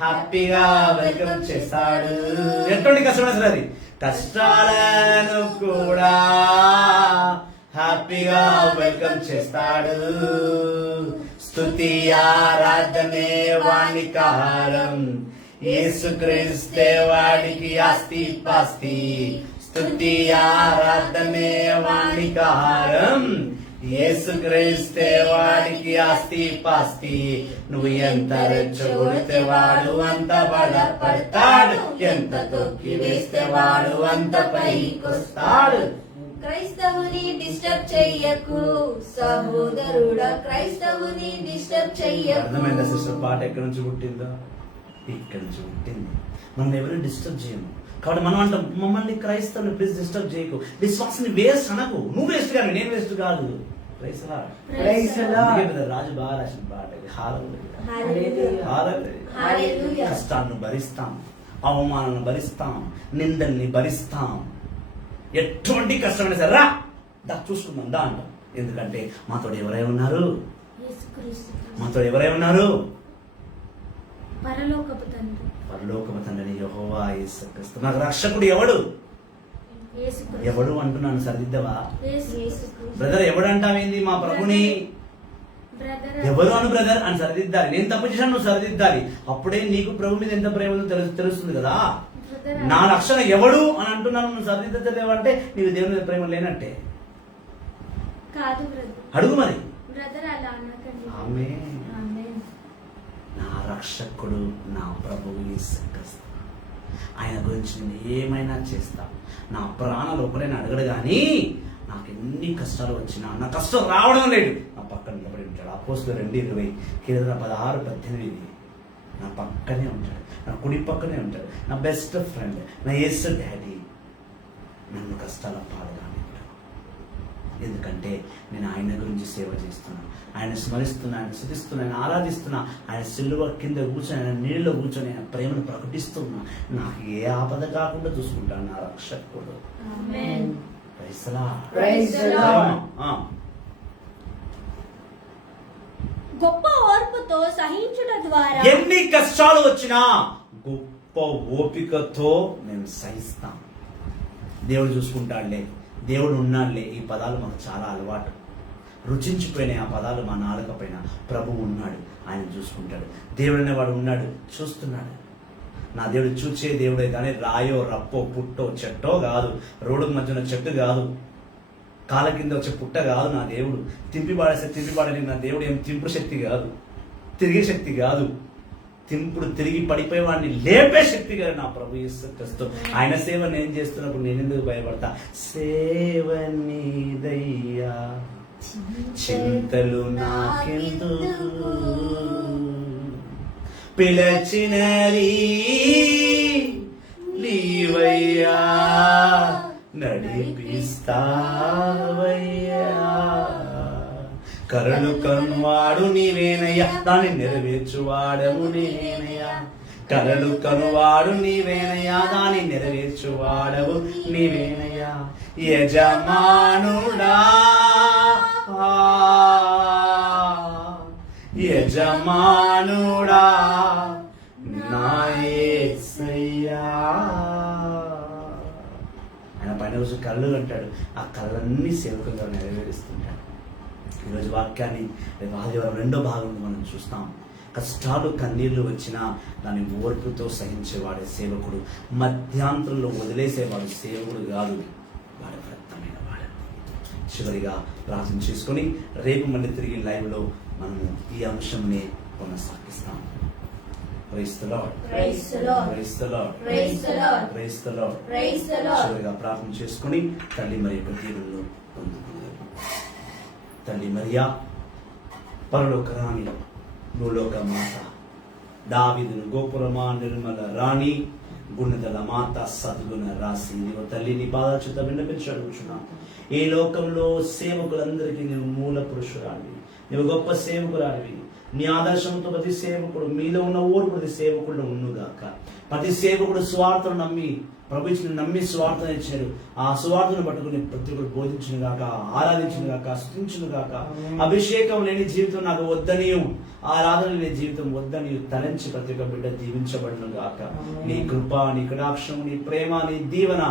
హ్యాపీగా వెల్కమ్ చేస్తాడు. ఎటువంటి కష్టమైనా సరే అది, కష్టాలను కూడా హ్యాపీగా వెల్కమ్ చేస్తాడు. స్తుతి ఆరాధనే వానికారం, యేసుక్రీస్తే వాడికి ఆస్తి పాస్తి. స్తుతి ఆరాధనే వానికారం, యేసుక్రీస్తే వాడికి ఆస్తి పాస్తి. నువ్వు ఎంత రెచ్చగొడితే వాడు అంత బలపడతాడు, ఎంత తొక్కి వేస్తే వాడు అంత పైకొస్తాడు. క్రైస్తవుని డిస్టర్బ్ చెయ్యకు సహోదరుడా, క్రైస్తవుని డిస్టర్బ్ చెయ్యకు. అర్థమైందా సిస్టర్? పాట ఎక్కడి నుంచి పుట్టిందో? ఇక్కడి నుంచి పుట్టింది. మనం ఎవరిని డిస్టర్బ్ చేయము. కాబట్టి మనం అంటాం, మమ్మల్ని క్రైస్తవుని ప్లీజ్ డిస్టర్బ్ చేయకు, విశ్వాసాన్ని వేస్ట్ అనకు. నువ్వు వేస్ట్ కాదు, నేను వేస్ట్ కాదు. Praise the Lord. రాజు బాగా రాసిన పాట ఇది. హల్లెలూయా. కష్టాలను భరిస్తాం, అవమానాలను భరిస్తాం, నిందల్ని భరిస్తాం. ఎటువంటి కష్టమైనా సరే రా దా చూసుకుందాం దా అంటాం. ఎందుకంటే మాతోడు ఎవరై ఉన్నారు? మాతోడు ఎవరై ఉన్నారు? పరలోకపు తండ్రి, పరలోకపు తండ్రి యెహోవా యేసుక్రీస్తు. నాకు రక్షకుడు ఎవడు? ఎవడు అంటున్నాను, సరిదిద్దవా? బ్రదర్ ఎవడు అంటావేంది? మా ప్రభుని ఎవరు అను బ్రదర్ అని సరిదిద్దాలి. నేను తప్పు చేశాను, నువ్వు సరిదిద్దాలి. అప్పుడే నీకు ప్రభు మీద ఎంత ప్రేమ ఉందో తెలుస్తుంది కదా. నా రక్షణ ఎవడు అని అంటున్నాను, నువ్వు సరిదిద్దలేవంటే నీకు దేవుని మీద ప్రేమ లేనట్టే. కాదు బ్రదర్, అడుగు మరి. బ్రదర్ అలా అనకండి. ఆమేన్. నా రక్షకుడు నా ప్రభువు యేసుక్రీస్తు. ఆయన గురించి నేను ఏమైనా చేస్తా. నా ప్రాణాలు ఒకరైనా అడగడు కానీ నాకు ఎన్ని కష్టాలు వచ్చినా, నా కష్టం రావడం లేదు, నా పక్కన నిలబడి ఉంటాడు. అపోస్తలుల 2:20, కీర్తన 16:18 నా పక్కనే ఉంటాడు, నా కుడి పక్కనే ఉంటాడు. నా బెస్ట్ ఫ్రెండ్, నా యేసు డాడీ. నన్ను కష్టాల పాడగానే. ఎందుకంటే నేను ఆయన గురించి సేవ చేస్తున్నా, ఆయన స్మరిస్తున్నా, ఆయన స్తుతిస్తున్నా, ఆయన ఆరాధిస్తున్నా. ఆయన సిలువ కింద కూర్చొని, ఆయన నీళ్ళలో కూర్చొని ఆయన ప్రేమను ప్రకటిస్తున్నా. నాకు ఏ ఆపద కాకుండా చూసుకుంటాను నా రక్షకుడు. Praise the Lord. గొప్ప ఓర్పుతో సహించుట ద్వారా ఎన్ని కష్టాలు వచ్చినా గొప్ప ఓపికతో నేను సహిస్తాను. దేవుడు చూసుకుంటాడులే, దేవుడు ఉన్నాడులే. ఈ పదాలు మాకు చాలా అలవాటు, రుచించిపోయినాయి ఆ పదాలు మా నాలుక పైన. ప్రభు ఉన్నాడు, ఆయన చూసుకుంటాడు. దేవుడు అనేవాడు ఉన్నాడు, చూస్తున్నాడు. నా దేవుడు చూచే దేవుడే కానీ రాయో రప్పో పుట్టో చెట్టో కాదు, రోడ్డు మధ్యన చెట్టు కాదు, కాళ్ళ కింద వచ్చే పుట్ట కాదు. నా దేవుడు తింపి పాడని నా దేవుడు ఏం తింపుడు శక్తి కాదు, తిరిగే శక్తి కాదు. తింపుడు తిరిగి పడిపోయే వాడిని లేపే శక్తి కదా నా ప్రభు యేసుక్రీస్తు. ఆయన సేవ నేను చేస్తున్నప్పుడు నేను ఎందుకు భయపడతా? సేవ నీదయ్యా, చింతలు నాకెందుకు, పిలచినది నీవయ్యా, నడిపిస్తావయ్యా. కరుణు కనువాడు నీవేనయ్యా, దాన్ని నెరవేర్చువాడము నీవేనయ్యా. కలలు కనువాడు నీవేనయ్యా, దాన్ని నెరవేర్చువాడవు నీవేనయ్యా. యజమానుడా యజమానుడా నా యేసయ్యా. ఆయన పైన రోజు కళ్ళు అంటాడు, ఆ కళ్ళన్నీ సేవకులుగా నెరవేరుస్తుంటాడు. ఈరోజు వాక్యాన్ని రేపు ఆదివారం 2వ భాగంలో మనం చూస్తాం. కష్టాలు కన్నీళ్లు వచ్చినా దాన్ని ఓర్పుతో సహించేవాడే సేవకుడు. మధ్యాంతరంలో వదిలేసేవాడు సేవకుడు కాదు, వాడు వ్యర్థమైన వాడు. చివరిగా ప్రార్థన చేసుకొని రేపు మళ్ళీ తిరిగి లైవ్లో మనము ఈ అంశంని కొనసాగిస్తాం. Praise the Lord. Praise the Lord. Praise the Lord. Praise the Lord. Praise the Lord. Praise the Lord. చివరిగా ప్రార్థన చేసుకొని తల్లి మరి యొక్క దీవెనలు పొందుకున్నారు. తల్లి మరియా, పరలోక రాణి, భూలోక మాత, దావీదును గోపురమా నిర్మల రాణి, గుణదల మాత, సద్గుణ రాశి, నీవు తల్లి నీ పాదచుత విన్నపించడుచున్నావు. ఈ లోకంలో సేవకులందరికీ నీవు మూల పురుషురాలివి, నీవు గొప్ప సేవకురాలివి. నీ ఆదర్శంతో ప్రతి సేవకుడు, మీలో ఉన్న ఓర్పు ప్రతి సేవకుడు ఉన్నుగాక. ప్రతి సేవకుడు స్వార్థను నమ్మి ప్రభుత్వం నమ్మి స్వార్థను ఇచ్చాడు. ఆ స్వార్థను పట్టుకుని ప్రతి ఒక్కరు బోధించిన గాక, ఆరాధించిన గాక, స్తుతించిన గాక. అభిషేకం లేని జీవితం నాకు వద్దనియు, ఆరాధన లేని జీవితం వద్దని తలంచి ప్రతి ఒక్క బిడ్డ దీవించబడును గాక. నీ కృప, నీ కటాక్షం, నీ ప్రేమ, నీ దీవెన,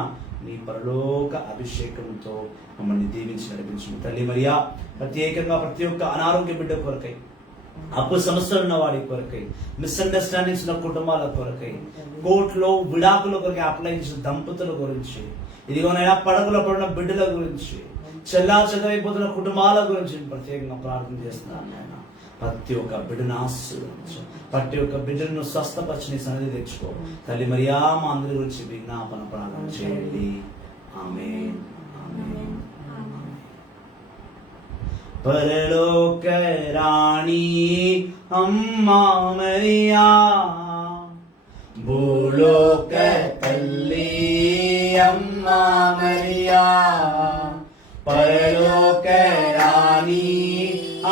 నీ పరలోక అభిషేకంతో మమ్మల్ని దీవించి నడిపించు తల్లి మరియా. ప్రత్యేకంగా ప్రతి ఒక్క అనారోగ్య బిడ్డ కొరకై, అప్పు సమస్యలు ఉన్న వాడి కొరకై, మిస్అండర్స్టాండింగ్స్ ఉన్న కుటుంబాల కొరకై, కోర్టులో విడాకుల కొరకై అప్లై చేసిన దంపతుల గురించి, ఇదిగోనైనా పడకలో పడిన బిడ్డల గురించి, చెల్లా చెదరైపోతున్న కుటుంబాల గురించి ప్రత్యేకంగా ప్రార్థన చేస్తున్నాను నాయన. ప్రతి ఒక్క బిడ్డను ఆశీర్వదించు, ప్రతి ఒక్క బిడ్డను స్వస్థపరిచి నీ సన్నిధి తెచ్చుకో తల్లి మరియా. మా అందరి గురించి విజ్ఞాపన ప్రార్థన చేయండి. ఆమేన్. ఆమేన్. పరలోక రాణి అమ్మా మరియా, భూలోక తల్లి అమ్మా మరియా, పరలోక రాణి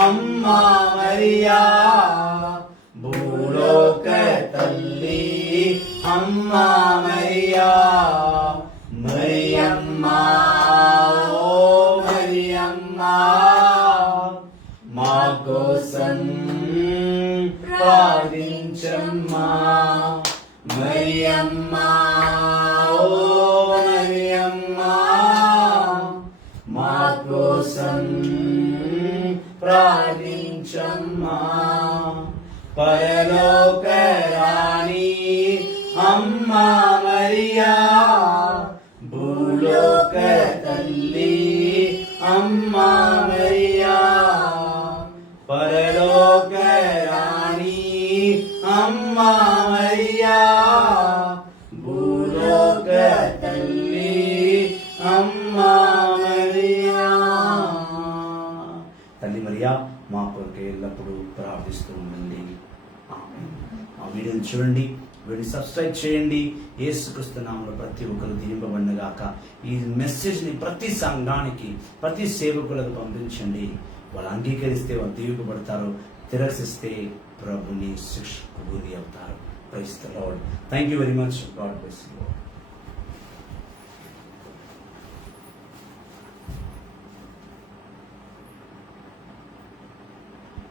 అమ్మా మరియా, భూలోక తల్లి అమ్మా మరియా. మరియమ్మా, ఓ మరియమ్మా, మా కోసం ప్రార్థించమ్మా. మరియమ్మా, ఓ మరియమ్మా, మా కోసం ప్రార్థించమ్మా. పరలోక రాణి అమ్మా మరియా, భూలోక తల్లి అమ్మా మరియా, పరలోక రాణి అమ్మా మరియా, భూలోక తల్లి అమ్మా మరియా. తల్లి మరియా మా కొరకు ఎల్లప్పుడూ ప్రార్థిస్తూ ఉండండి. ఆమేన్. ఆ వీడియోని చూడండి, వీడిని సబ్స్క్రైబ్ చేయండి. యేసుక్రీస్తు నామములో ప్రతి ఒక్కరు దీవింపబడినగాక. ఈ మెసేజ్ని ప్రతి సంఘానికి, ప్రతి సేవకులకు పంపించండి. వాళ్ళు అంగీకరిస్తే వాళ్ళు దీవింపబడతారు, తిరస్కరిస్తే ప్రభుని శిక్షకు గురి అవుతారు. Praise the Lord. Thank you very much. God bless you.